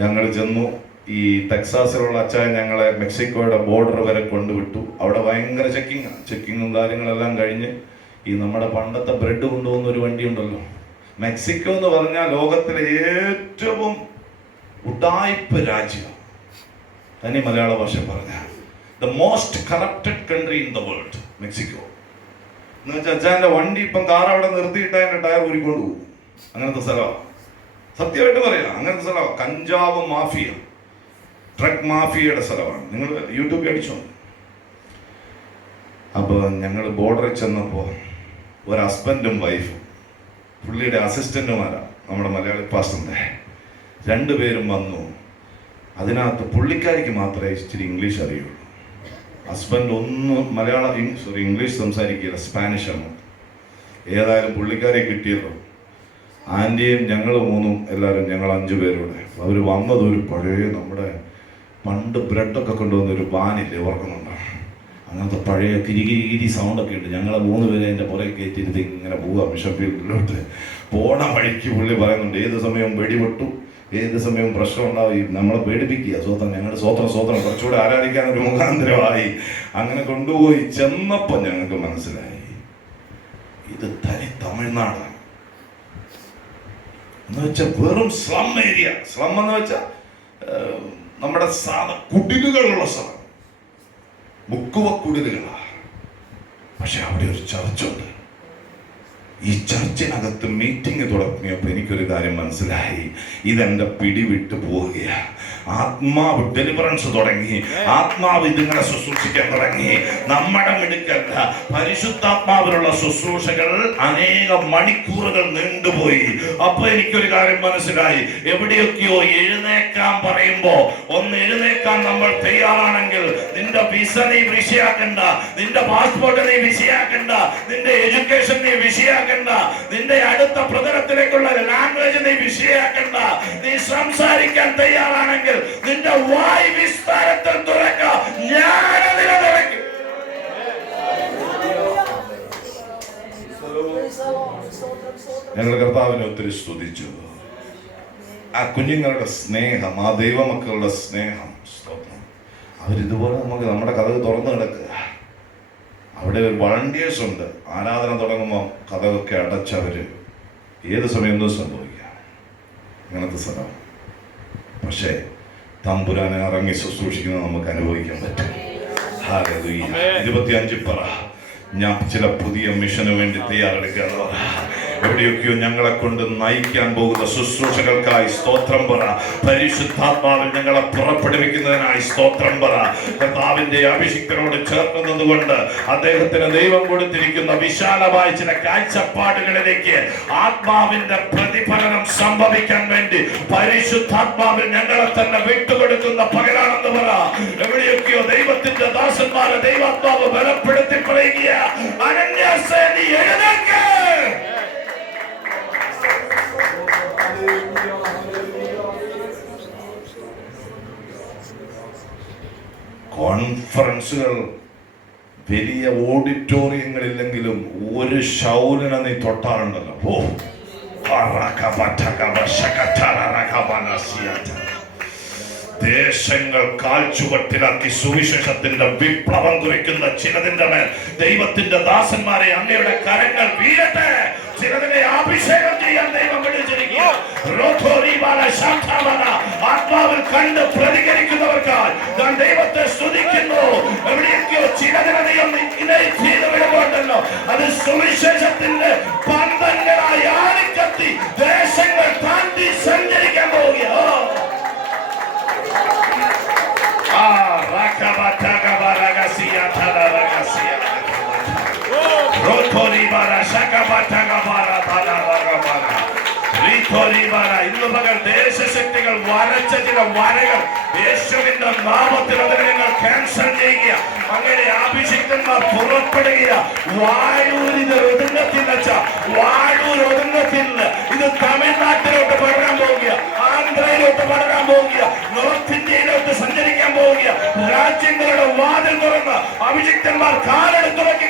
ഞങ്ങൾ ചെന്നു. ഈ ടെക്സാസിലുള്ള അച്ചായൻ ഞങ്ങളെ മെക്സിക്കോയുടെ ബോർഡർ വരെ കൊണ്ടുവിട്ടു. അവിടെ ഭയങ്കര ചെക്കിങ്ങും കാര്യങ്ങളെല്ലാം കഴിഞ്ഞ് ഈ നമ്മുടെ പണ്ടത്തെ ബ്രെഡ് കൊണ്ടുപോകുന്ന ഒരു വണ്ടി ഉണ്ടല്ലോ. മെക്സിക്കോ എന്ന് പറഞ്ഞാൽ ലോകത്തിലെ ഏറ്റവും ഉഡായിപ്പ് രാജ്യം, തനി മലയാള ഭാഷ പറഞ്ഞാൽ the most corrupted country in the world Mexico എന്ന് വെച്ചാൽ അച്ഛൻ്റെ വണ്ടി ഇപ്പം കാർ അവിടെ നിർത്തിയിട്ട് അതിൻ്റെ ടയർ ഊരിക്കൊണ്ട് പോകും. അങ്ങനത്തെ സ്ഥലമാണ്, സത്യമായിട്ട് പറയാം, അങ്ങനത്തെ സ്ഥലമാണ്. കഞ്ചാവ് മാഫിയ, ട്രക്ക് മാഫിയയുടെ സ്ഥലമാണ്. നിങ്ങൾ യൂട്യൂബിൽ അടിച്ചോ. അപ്പോൾ ഞങ്ങൾ ബോർഡറിൽ ചെന്നപ്പോൾ ഒരു ഹസ്ബൻഡും വൈഫും പുള്ളിയുടെ അസിസ്റ്റന്റുമാരാണ്, നമ്മുടെ മലയാളി പാസ്റ്ററിൻ്റെ 2 പേരും വന്നു. അതിനകത്ത് പുള്ളിക്കാരിക്ക് മാത്രമേ ഇച്ചിരി ഇംഗ്ലീഷ് അറിയുള്ളൂ. ഹസ്ബൻഡ് ഇംഗ്ലീഷ് സംസാരിക്കില്ല, സ്പാനിഷാണ്. ഏതായാലും പുള്ളിക്കാരെ കിട്ടിയല്ലോ. ആൻറ്റിയും ഞങ്ങൾ 3 എല്ലാവരും, ഞങ്ങൾ 5 പേരൂടെ. അവർ വന്നത് ഒരു പഴയ നമ്മുടെ പണ്ട് ബ്രെഡൊക്കെ കൊണ്ടുവന്ന ഒരു വാനില്ലേ, ഓർക്കുന്നുണ്ടോ? അങ്ങനത്തെ പഴയ കിരികിരി സൗണ്ടൊക്കെ ഉണ്ട്. ഞങ്ങളെ 3 പേരെ അതിൻ്റെ പുറകെ കയറ്റിയിരുത്തി ഇങ്ങനെ പോവുക മിഷൻ ഫീൽഡിലോട്ട്. പോണ വഴിക്ക് പുള്ളി പറയുന്നുണ്ട് ഏത് സമയവും വെടിവെട്ടു, ഏത് സമയവും പ്രശ്നം ഉണ്ടാവും, നമ്മളെ പേടിപ്പിക്കുക. സ്വത്രം, ഞങ്ങളുടെ സ്വത്രം കുറച്ചുകൂടെ ആരാധിക്കാൻ ഒരു മുഖാന്തരമായി. അങ്ങനെ കൊണ്ടുപോയി ചെന്നപ്പോൾ ഞങ്ങൾക്ക് മനസ്സിലായി ഇത് തനി തമിഴ്നാടാണ്. എന്ന് വെച്ചാൽ വെറും സ്ലം ഏരിയ. സ്ലം എന്ന് വെച്ചാൽ നമ്മുടെ കുടിലുകളുള്ള സ്ഥലം, മുക്കുവ കുടിലുകളാണ്. പക്ഷെ അവിടെ ഒരു ചർച്ചുണ്ട്. ഈ ചർച്ചിനകത്ത് മീറ്റിംഗ് തുടങ്ങിയപ്പോൾ എനിക്കൊരു കാര്യം മനസ്സിലായി, ഇതെന്റെ പിടിവിട്ട് പോവുകയാണ്. ആത്മാവ് ഡെലിവറൻസ് തുടങ്ങി, ആത്മാവ് ഇതിങ്ങനെ ശുശ്രൂഷിക്കാൻ തുടങ്ങി. നമ്മുടെ മിടുക്കല്ല, പരിശുദ്ധാത്മാവിലുള്ള ശുശ്രൂഷകൾ അനേകം മണിക്കൂറുകൾ നീണ്ടുപോയി. അപ്പൊ എനിക്കൊരു കാര്യം മനസ്സിലായി, എവിടെയൊക്കെയോ എഴുന്നേക്കാൻ പറയുമ്പോ ഒന്ന് എഴുന്നേക്കാൻ നമ്മൾ തയ്യാറാണെങ്കിൽ നിന്റെ വിസ നീ വിഷയാക്കണ്ട, നിന്റെ പാസ്പോർട്ട് നീ വിഷയാക്കണ്ട, നിന്റെ എഡ്യൂക്കേഷൻ നീ വിഷയാക്കണ്ട, നിന്റെ അടുത്ത പ്രതലത്തിലേക്കുള്ള ലാംഗ്വേജ് നീ വിഷയാക്കണ്ട. നീ സംസാരിക്കാൻ തയ്യാറാണെങ്കിൽ നിന്റെ വായ് വിസ്താരത്തിൽ തുറക്കുക, ഞാനതിനെ തുറക്കും. ഞങ്ങൾ കർത്താവിനെ ഒത്തിരി സ്തുതിച്ചു. ആ കുഞ്ഞുങ്ങളുടെ സ്നേഹം, ആ ദൈവമക്കളുടെ സ്നേഹം, സ്തോത്രം. അവരിതുപോലെ നമ്മുടെ കഥ തുറന്നു കിടക്കുക. അവിടെ ഒരു വളണ്ടിയേഴ്സ് ഉണ്ട്. ആരാധന തുടങ്ങുമ്പോൾ കഥകൊക്കെ അടച്ചവര് ഏത് സമയം ഒന്നും സംഭവിക്കാം, അങ്ങനത്തെ സ്ഥലം. പക്ഷേ തമ്പുരാനെ ഇറങ്ങി ശുശ്രൂഷിക്കുന്നത് നമുക്ക് അനുഭവിക്കാൻ പറ്റും. 25 പറ. ഞാൻ ചില പുതിയ മിഷന് വേണ്ടി തയ്യാറെടുക്കുക. എവിടെയൊക്കെയോ ഞങ്ങളെ കൊണ്ട് നയിക്കാൻ പോകുന്ന ശുശ്രൂഷകൾക്കായി സ്തോത്രം പറ. പരിശുദ്ധാത്മാവിൽ ഞങ്ങളെ പുറപ്പെടുവിക്കുന്നതിനായി സ്തോത്രം പറ. കർത്താവിന്റെ അഭിഷിക്തനോട് ചേർന്ന് നിന്നുകൊണ്ട് അദ്ദേഹത്തിന് ദൈവം കൊടുത്തിരിക്കുന്ന വിശാലമായ ചില കാഴ്ചപ്പാടുകളിലേക്ക് ആത്മാവിന്റെ പ്രതിഫലനം സംഭവിക്കാൻ വേണ്ടി പരിശുദ്ധാത്മാവിൽ ഞങ്ങളെ തന്നെ വിട്ടുകൊടുക്കുന്ന പകലാണെന്ന് പറ. എവിടെയൊക്കെയോ ദൈവത്തിന്റെ ദാസന്മാരെ ദൈവാത്മാവ് ബലപ്പെടുത്തി പറയുക. അനന്യാസേനി എഴുന്നേൽക്ക്. കോൺഫറൻസുകൾ വലിയ ഓഡിറ്റോറിയങ്ങളില്ലെങ്കിലും ഒരു ശൗലിനെ നീ തൊട്ടാറുണ്ടല്ലോ. ദേശങ്ങൾ കാൽച്ചുവട്ടിലാക്കി സുവിശേഷത്തിന്റെ വിപ്ലവം കുറിക്കുന്ന ചിലതിന്റെ മേൽ ദൈവത്തിന്റെ ദാസന്മാരെ അങ്ങയുടെ കരങ്ങൾ വീഴട്ടെ. ചിലതിനെ അഭിഷേകം ചെയ്യാൻ ദൈവം വിളിച്ചിരിക്കുക. ആത്മാവിൽ കണ്ട് പ്രതികരിക്കുന്നവർക്കായി ഞാൻ ദൈവത്തെ സ്തുതിക്കുന്നു. എവിടെയൊക്കെയോ ചിലതിനെ ദൈവം ചെയ്ത് വിടുമ്പോണ്ടല്ലോ, അത് സുവിശേഷത്തിന്റെ പന്തങ്ങളായി ആളിക്കത്തി ദേശങ്ങൾ താണ്ടി സഞ്ചരിക്കാൻ പോവുകയോ. ഇന്ന് പകൽ ദേശശക്തികൾ വരച്ച ചില വരകൾ യേശുവിന്റെ നാമത്തിൽ അതിനെ നിങ്ങൾ ക്യാൻസൽ ചെയ്യുക. അങ്ങനെ അഭിഷിക്തന്മാർ പുറപ്പെടുക. വാഴൂർ ഇത് ഒതുങ്ങത്തില്ല, വാഴൂർ ഒതുങ്ങത്തില്ല. ഇത് തമിഴ്നാട്ടിലോട്ട് പടരാൻ പോവുക, ആന്ധ്രയിലോട്ട് പടരാൻ പോവുക, നോർത്ത് ഇന്ത്യയിലോട്ട് സഞ്ചരിക്കാൻ പോവുക. രാജ്യങ്ങളുടെ വാതിൽ തുറന്ന് അഭിഷിക്തന്മാർ കാലെടുത്ത് വയ്ക്കുക.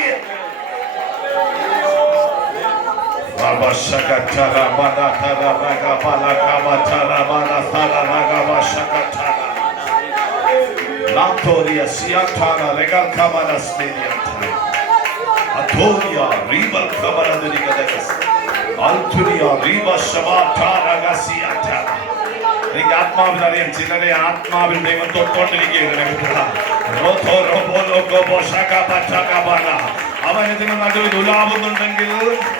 എനിക്ക് ആത്മാവിൽ അറിയാം, ചിലരെ ആത്മാവിൽ ദൈവം തൊട്ടുകൊണ്ടിരിക്കുകയാണ്. അവൻ ഇതിന് നടുവിൽ ഉലാവുന്നുണ്ടെങ്കിൽ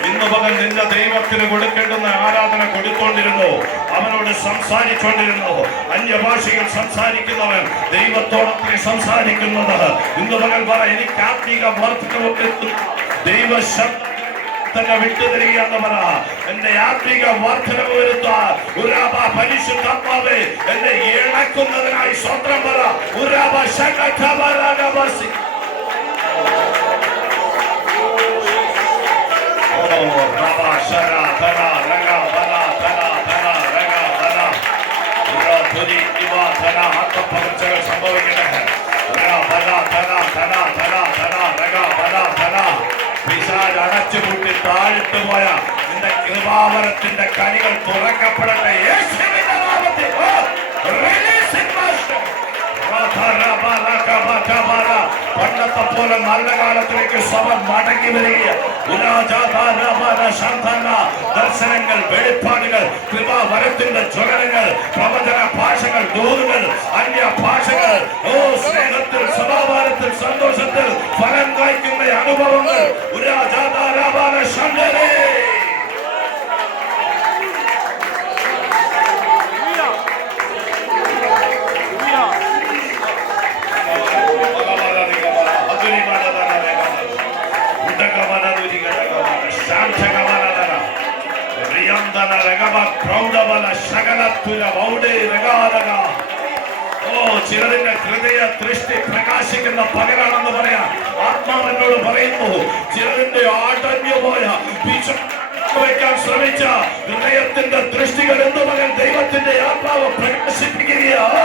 ഇന്ന് പകൽ നിന്റെ ദൈവത്തിന് കൊടുക്കേണ്ടുന്ന ആരാധന കൊടുത്തോണ്ടിരുന്നു. അവനോട് സംസാരിച്ചോണ്ടിരുന്നു. അന്യഭാഷയിൽ സംസാരിക്കുന്നവൻ ദൈവത്തോടൊപ്പം സംസാരിക്കുന്നത്. ഇന്ന് പകൽ പറ, എനിക്ക് ആത്മീക വർദ്ധനവ് ദൈവ ശബ്ദം തന്നെ വിട്ടുതരികയെന്ന് പറ. എന്റെ ആത്മീക വർദ്ധനവ് വരുത്താൻ പരിശുദ്ധാത്മാവേ എന്നെ ഇളക്കുന്നതിനായി സ്വന്തം പറ. ആത്മപകർച്ചകൾ സംഭവിക്കട്ടെ. പിശാച് അടച്ചുപൂട്ടി താഴ്ത്തുപോയ നിന്റെ കൃപാവരത്തിന്റെ കനികൾ തുറക്കപ്പെടട്ടെ. യേശുവിന്റെ നാമത്തിൽ പണ്ടത്തെ പോലെ നല്ല കാലത്തിലേക്ക് സഭ മടങ്ങി വരിക. ദർശനങ്ങൾ, വെളിപ്പാടുകൾ, കൃപാവരത്തിന്റെ ജ്വലനങ്ങൾ, പ്രവചന ഭാഷകൾ, ദൂതുകൾ, അന്യ ഭാഷകൾ, സ്നേഹത്തിൽ, സമാധാനത്തിൽ, സന്തോഷത്തിൽ ഫലം കായ്ക്കുന്ന അനുഭവങ്ങൾ. ചിലതിന്റെ ഹൃദയ ദൃഷ്ടി പ്രകാശിക്കുന്ന പകലാണെന്ന് പറയാം. ആത്മാവിനോട് പറയുന്നു, ചിലതിന്റെ ആടഞ്ഞുപോയ വയ്ക്കാൻ ശ്രമിച്ച ഹൃദയത്തിന്റെ ദൃഷ്ടികൾ എന്ന് പകൽ ദൈവത്തിന്റെ ആത്മാവ് പ്രകാശിപ്പിക്കുകയാണ്.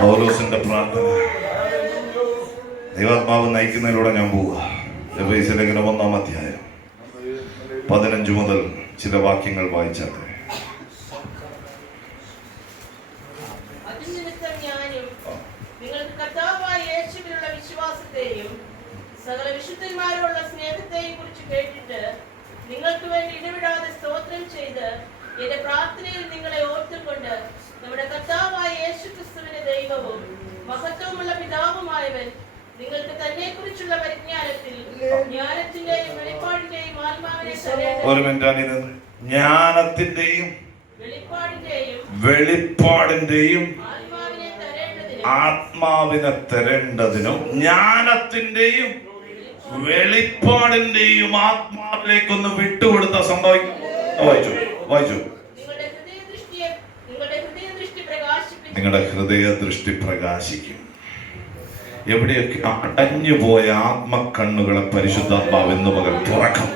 പൗലോസിന്റെ പ്രാർത്ഥന ദൈവാത്മാവ് നയിക്കുന്നതിലൂടെ ഞാൻ പോവുക. എഫേസ്യലേഖനം 1-ാം അധ്യായം 15 മുതൽ ചില വാക്യങ്ങൾ വായിച്ചാട്ടെ. സകല വിശുദ്ധന്മാരോടുള്ള സ്നേഹത്തെയും കുറിച്ച് കേട്ടിട്ട് നിങ്ങൾക്ക് വേണ്ടി ഇടവിടാതെ സ്തോത്രം ചെയ്ത് എന്റെ പ്രാർത്ഥനയിൽ നിങ്ങളെ ഓർത്തുകൊണ്ട് നമ്മുടെ കർത്താവായ യേശുക്രിസ്തുവിന്റെ ദൈവവും മഹത്വമുള്ള പിതാവുമായവൻ നിങ്ങൾക്ക് തന്നെ കുറിച്ചുള്ള പരിജ്ഞാനത്തിൽ ജ്ഞാനത്തിന്റെയും വെളിപ്പാടിന്റെയും ആത്മാവിനെ തരേണ്ടതിന് ജ്ഞാനത്തിന്റെയും വെളിപ്പാടിന്റെയും ആത്മാവിനെ തരേണ്ടതിനും ജ്ഞാനത്തിന്റെയും വെളിപ്പാടിന്റെയും ആത്മാവിലേക്കൊന്ന് വിട്ടുകൊടുത്ത സംഭവിക്കും. വായിച്ചു. നിങ്ങളുടെ ഹൃദയദൃഷ്ടി പ്രകാശിക്കും. എവിടെയൊക്കെ അടഞ്ഞുപോയ ആത്മക്കണ്ണുകളെ പരിശുദ്ധാത്മാവ് ഇന്ന് പകൽ തുറക്കും.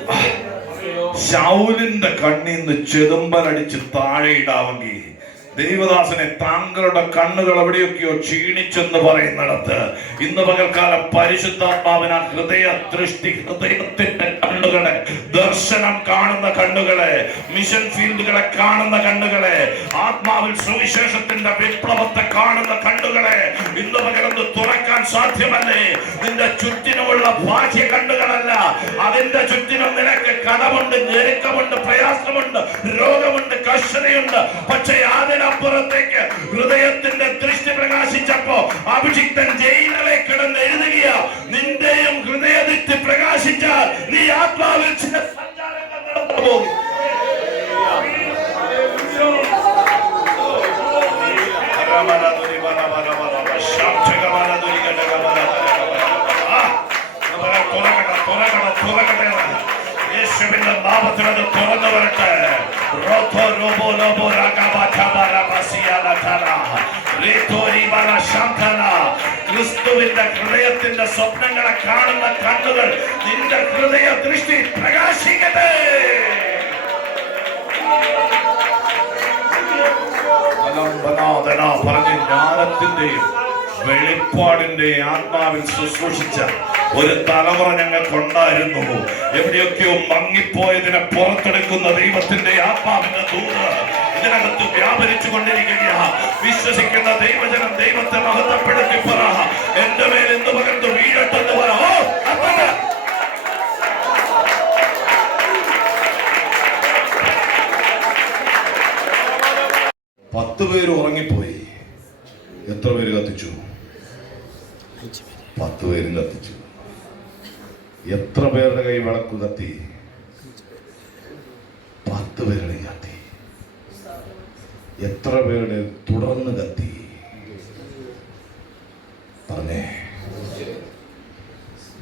ശൗലിന്റെ കണ്ണീന്ന് ചെതുമ്പലടിച്ച് താഴെയിടാമെങ്കിൽ ദൈവദാസനെ താങ്കളുടെ കണ്ണുകൾ എവിടെയൊക്കെയോ ക്ഷീണിച്ചെന്ന് പറയുന്നിടത്ത് ഇന്ന് പകൽക്കാലം പരിശുദ്ധാത്മാവിന ഹൃദയത്തിന്റെ കണ്ണുകളെ, ദർശനം കാണുന്ന കണ്ണുകളെ, മിഷൻ ഫീൽഡുകളെ കാണുന്ന കണ്ണുകളെ, ആത്മാവിൽ സുവിശേഷത്തിന്റെ വിപ്ലവത്തെ കാണുന്ന കണ്ണുകളെ ഇന്ന് പകലൊന്ന് തുറക്കാൻ സാധ്യമല്ലേ? നിന്റെ ചുറ്റിനുമുള്ള ബാഹ്യ കണ്ണുകളല്ല, അതിന്റെ ചുറ്റിനും നിനക്ക് കടമുണ്ട്, ഞെരുക്കമുണ്ട്, പ്രയാസമുണ്ട്, രോഗമുണ്ട്, കഷ്ടതയുണ്ട്. പക്ഷേ അതിനപ്പുറത്തേക്ക് ഹൃദയത്തിന്റെ ദൃഷ്ടി പ്രകാശിച്ചപ്പോ അഭിഷിക്തൻ ജയിലിലെ കിടന്ന് എഴുതുക, നിന്റെയും ഹൃദയദൃഷ്ടി പ്രകാശിച്ചാൽ നീ ആത്മാവിൽ ചില സഞ്ചാരങ്ങൾ നടന്നു പോകും. യേശുവിന്റെ നാമത്തിൽ അത് തുറന്നു വരട്ടെ. ക്രിസ്തുവിന്റെ ഹൃദയത്തിന്റെ സ്വപ്നങ്ങളെ കാണുന്ന കണ്ണുകൾ നിന്റെ ഹൃദയ ദൃഷ്ടി പ്രകാശിക്കട്ടെ. പറഞ്ഞ് ജ്ഞാനത്തിന്റെയും വെളിപ്പാടിന്റെയും ആത്മാവിൽ ശുശ്രൂഷിച്ച ഒരു തലമുറ ഞങ്ങൾക്കുണ്ടായിരുന്നു. എവിടെയൊക്കെയോ മങ്ങിപ്പോയതിനെ പുറത്തെടുക്കുന്ന ദൈവത്തിന്റെ ആത്മാവിന്റെ ദൂത് ഇതിനകത്ത് വ്യാപരിച്ചു കൊണ്ടിരിക്കുകയാ. വിശ്വസിക്കുന്ന ദൈവജനം ദൈവത്തെ മഹത്വപ്പെടുത്തി പറ, എന്റെ മേൽ എന്ത് പകർന്നു വീഴട്ടെന്ന് പറ. 10 പേര് ഉറങ്ങിപ്പോയി. എത്ര പേര് കത്തിച്ചു? 10 പേരും കത്തിച്ചു. എത്ര പേരുടെ കൈ വിളക്ക് കത്തി? 10 പേരുടെ കത്തി. എത്ര പേരുടെ തുടർന്ന് കത്തി? പറഞ്ഞേ.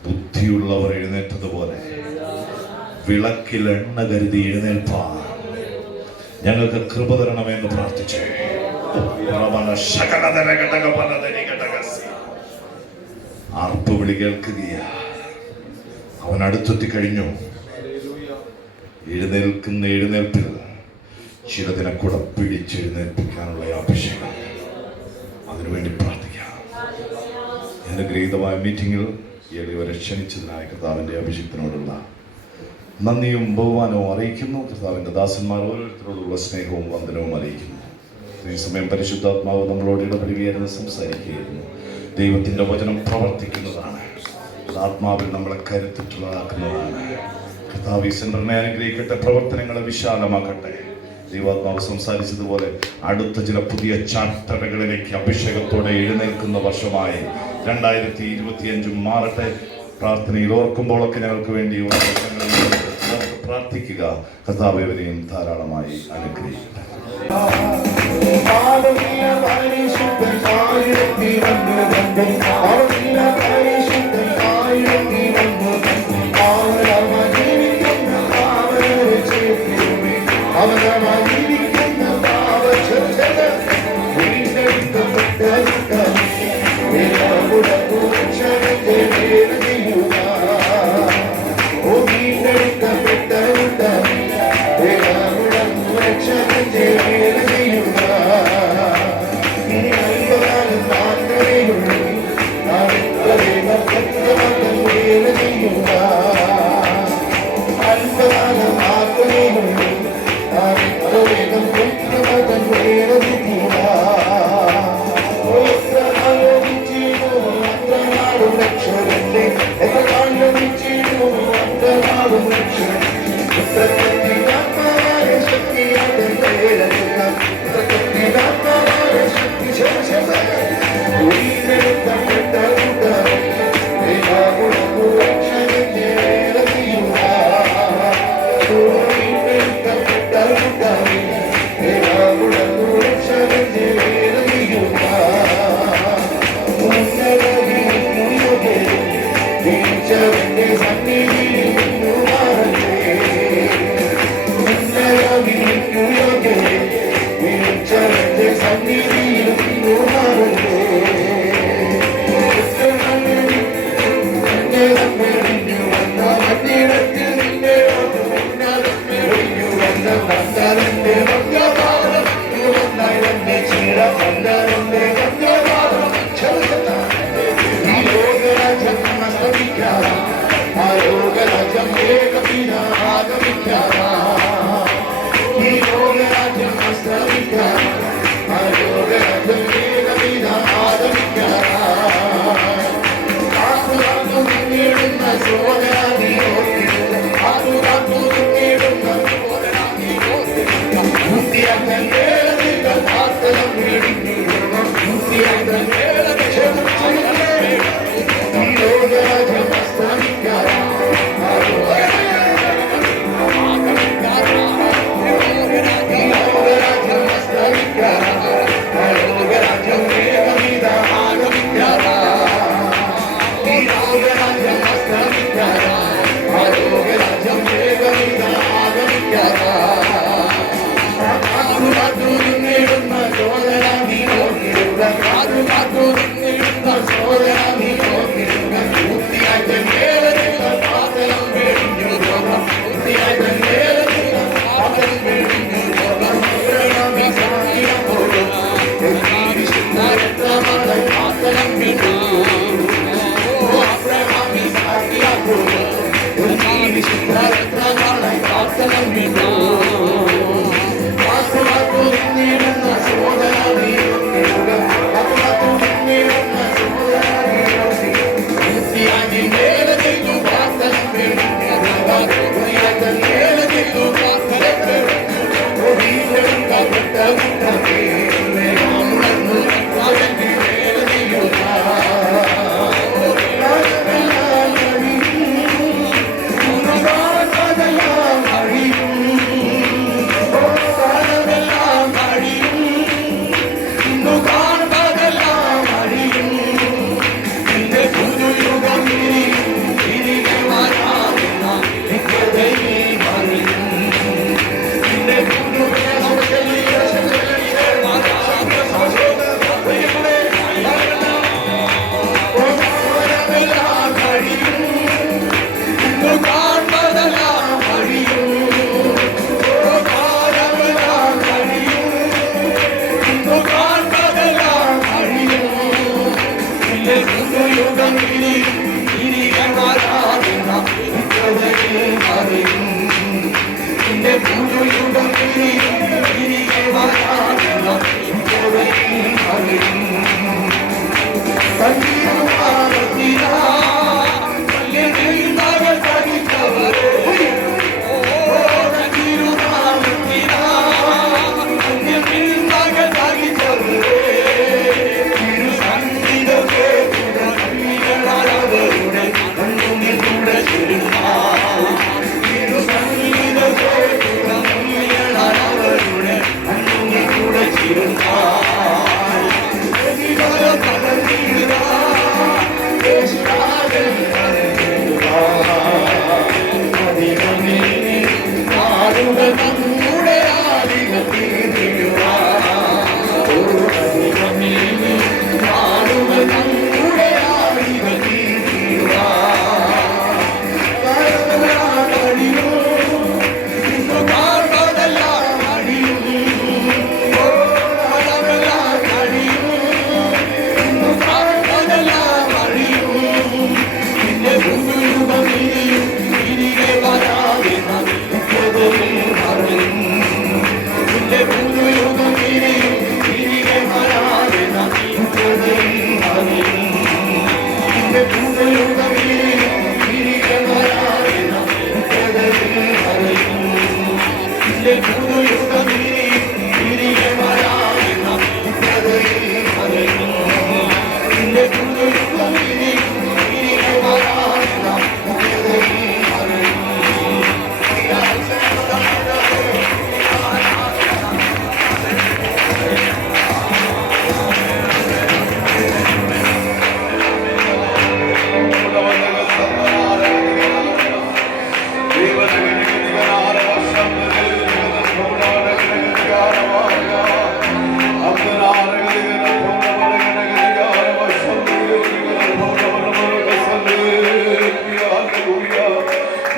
ബുദ്ധിയുള്ളവർ എഴുന്നേറ്റതുപോലെ വിളക്കിൽ എണ്ണ കരുതി എഴുന്നേൽപ്പാൻ ഞങ്ങൾക്ക് കൃപ തരണമെന്ന് പ്രാർത്ഥിച്ചേ. ആർപ്പ് വിളി കേൾക്കുകയാ. അവൻ അടുത്തെത്തി കഴിഞ്ഞു. എഴുന്നേൽക്കുന്ന എഴുന്നേൽപ്പിൽ ചിലതിനെ കൂടെ പിടിച്ചെഴുന്നേൽപ്പിക്കാനുള്ള അഭിഷേകം, അതിനുവേണ്ടി പ്രാർത്ഥിക്കാം. എന്റെ ഗ്രഹീതമായ മീറ്റിംഗിൽ എളിയവരെ ക്ഷണിച്ചതിനായ കർത്താവിന്റെ അഭിഷേകത്തിനോടുള്ള നന്ദിയും ബഹുമാനവും അറിയിക്കുന്നു. കർത്താവിന്റെ ദാസന്മാർ ഓരോരുത്തരോടുള്ള സ്നേഹവും വന്ദനവും അറിയിക്കുന്നു. ഈ സമയം പരിശുദ്ധാത്മാവ് നമ്മളോട് ഇടപെടുകയായിരുന്നു, സംസാരിക്കുകയായിരുന്നു. ദൈവത്തിന്റെ വചനം പ്രവർത്തിക്കുന്നതാണ്. ആത്മാവിൽ നമ്മളെ കരുത്തുള്ളതാക്കുന്നതാണ്. കർത്താവ് ഈ സെന്ററിനെ അനുഗ്രഹിക്കട്ടെ, പ്രവർത്തനങ്ങളെ വിശാലമാക്കട്ടെ. ദൈവാത്മാവ് സംസാരിച്ചതുപോലെ അടുത്ത ചില പുതിയ ചാപ്റ്ററുകളിലേക്ക് അഭിഷേകത്തോടെ എഴുന്നേൽക്കുന്ന വർഷമായി 2025 മാറട്ടെ. പ്രാർത്ഥനയിൽ ഓർക്കുമ്പോഴൊക്കെ ഞങ്ങൾക്ക് വേണ്ടി പ്രാർത്ഥിക്കുക. കർത്താവ് ഇവരെയും ധാരാളമായി അനുഗ്രഹിക്കട്ടെ. Let's go. Thank you.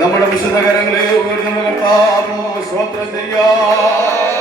നമ്മുടെ വിശുദ്ധ കരങ്ങളെ ഉയർന്ന കർത്താവ് സ്തോത്രം ചെയ്യാം.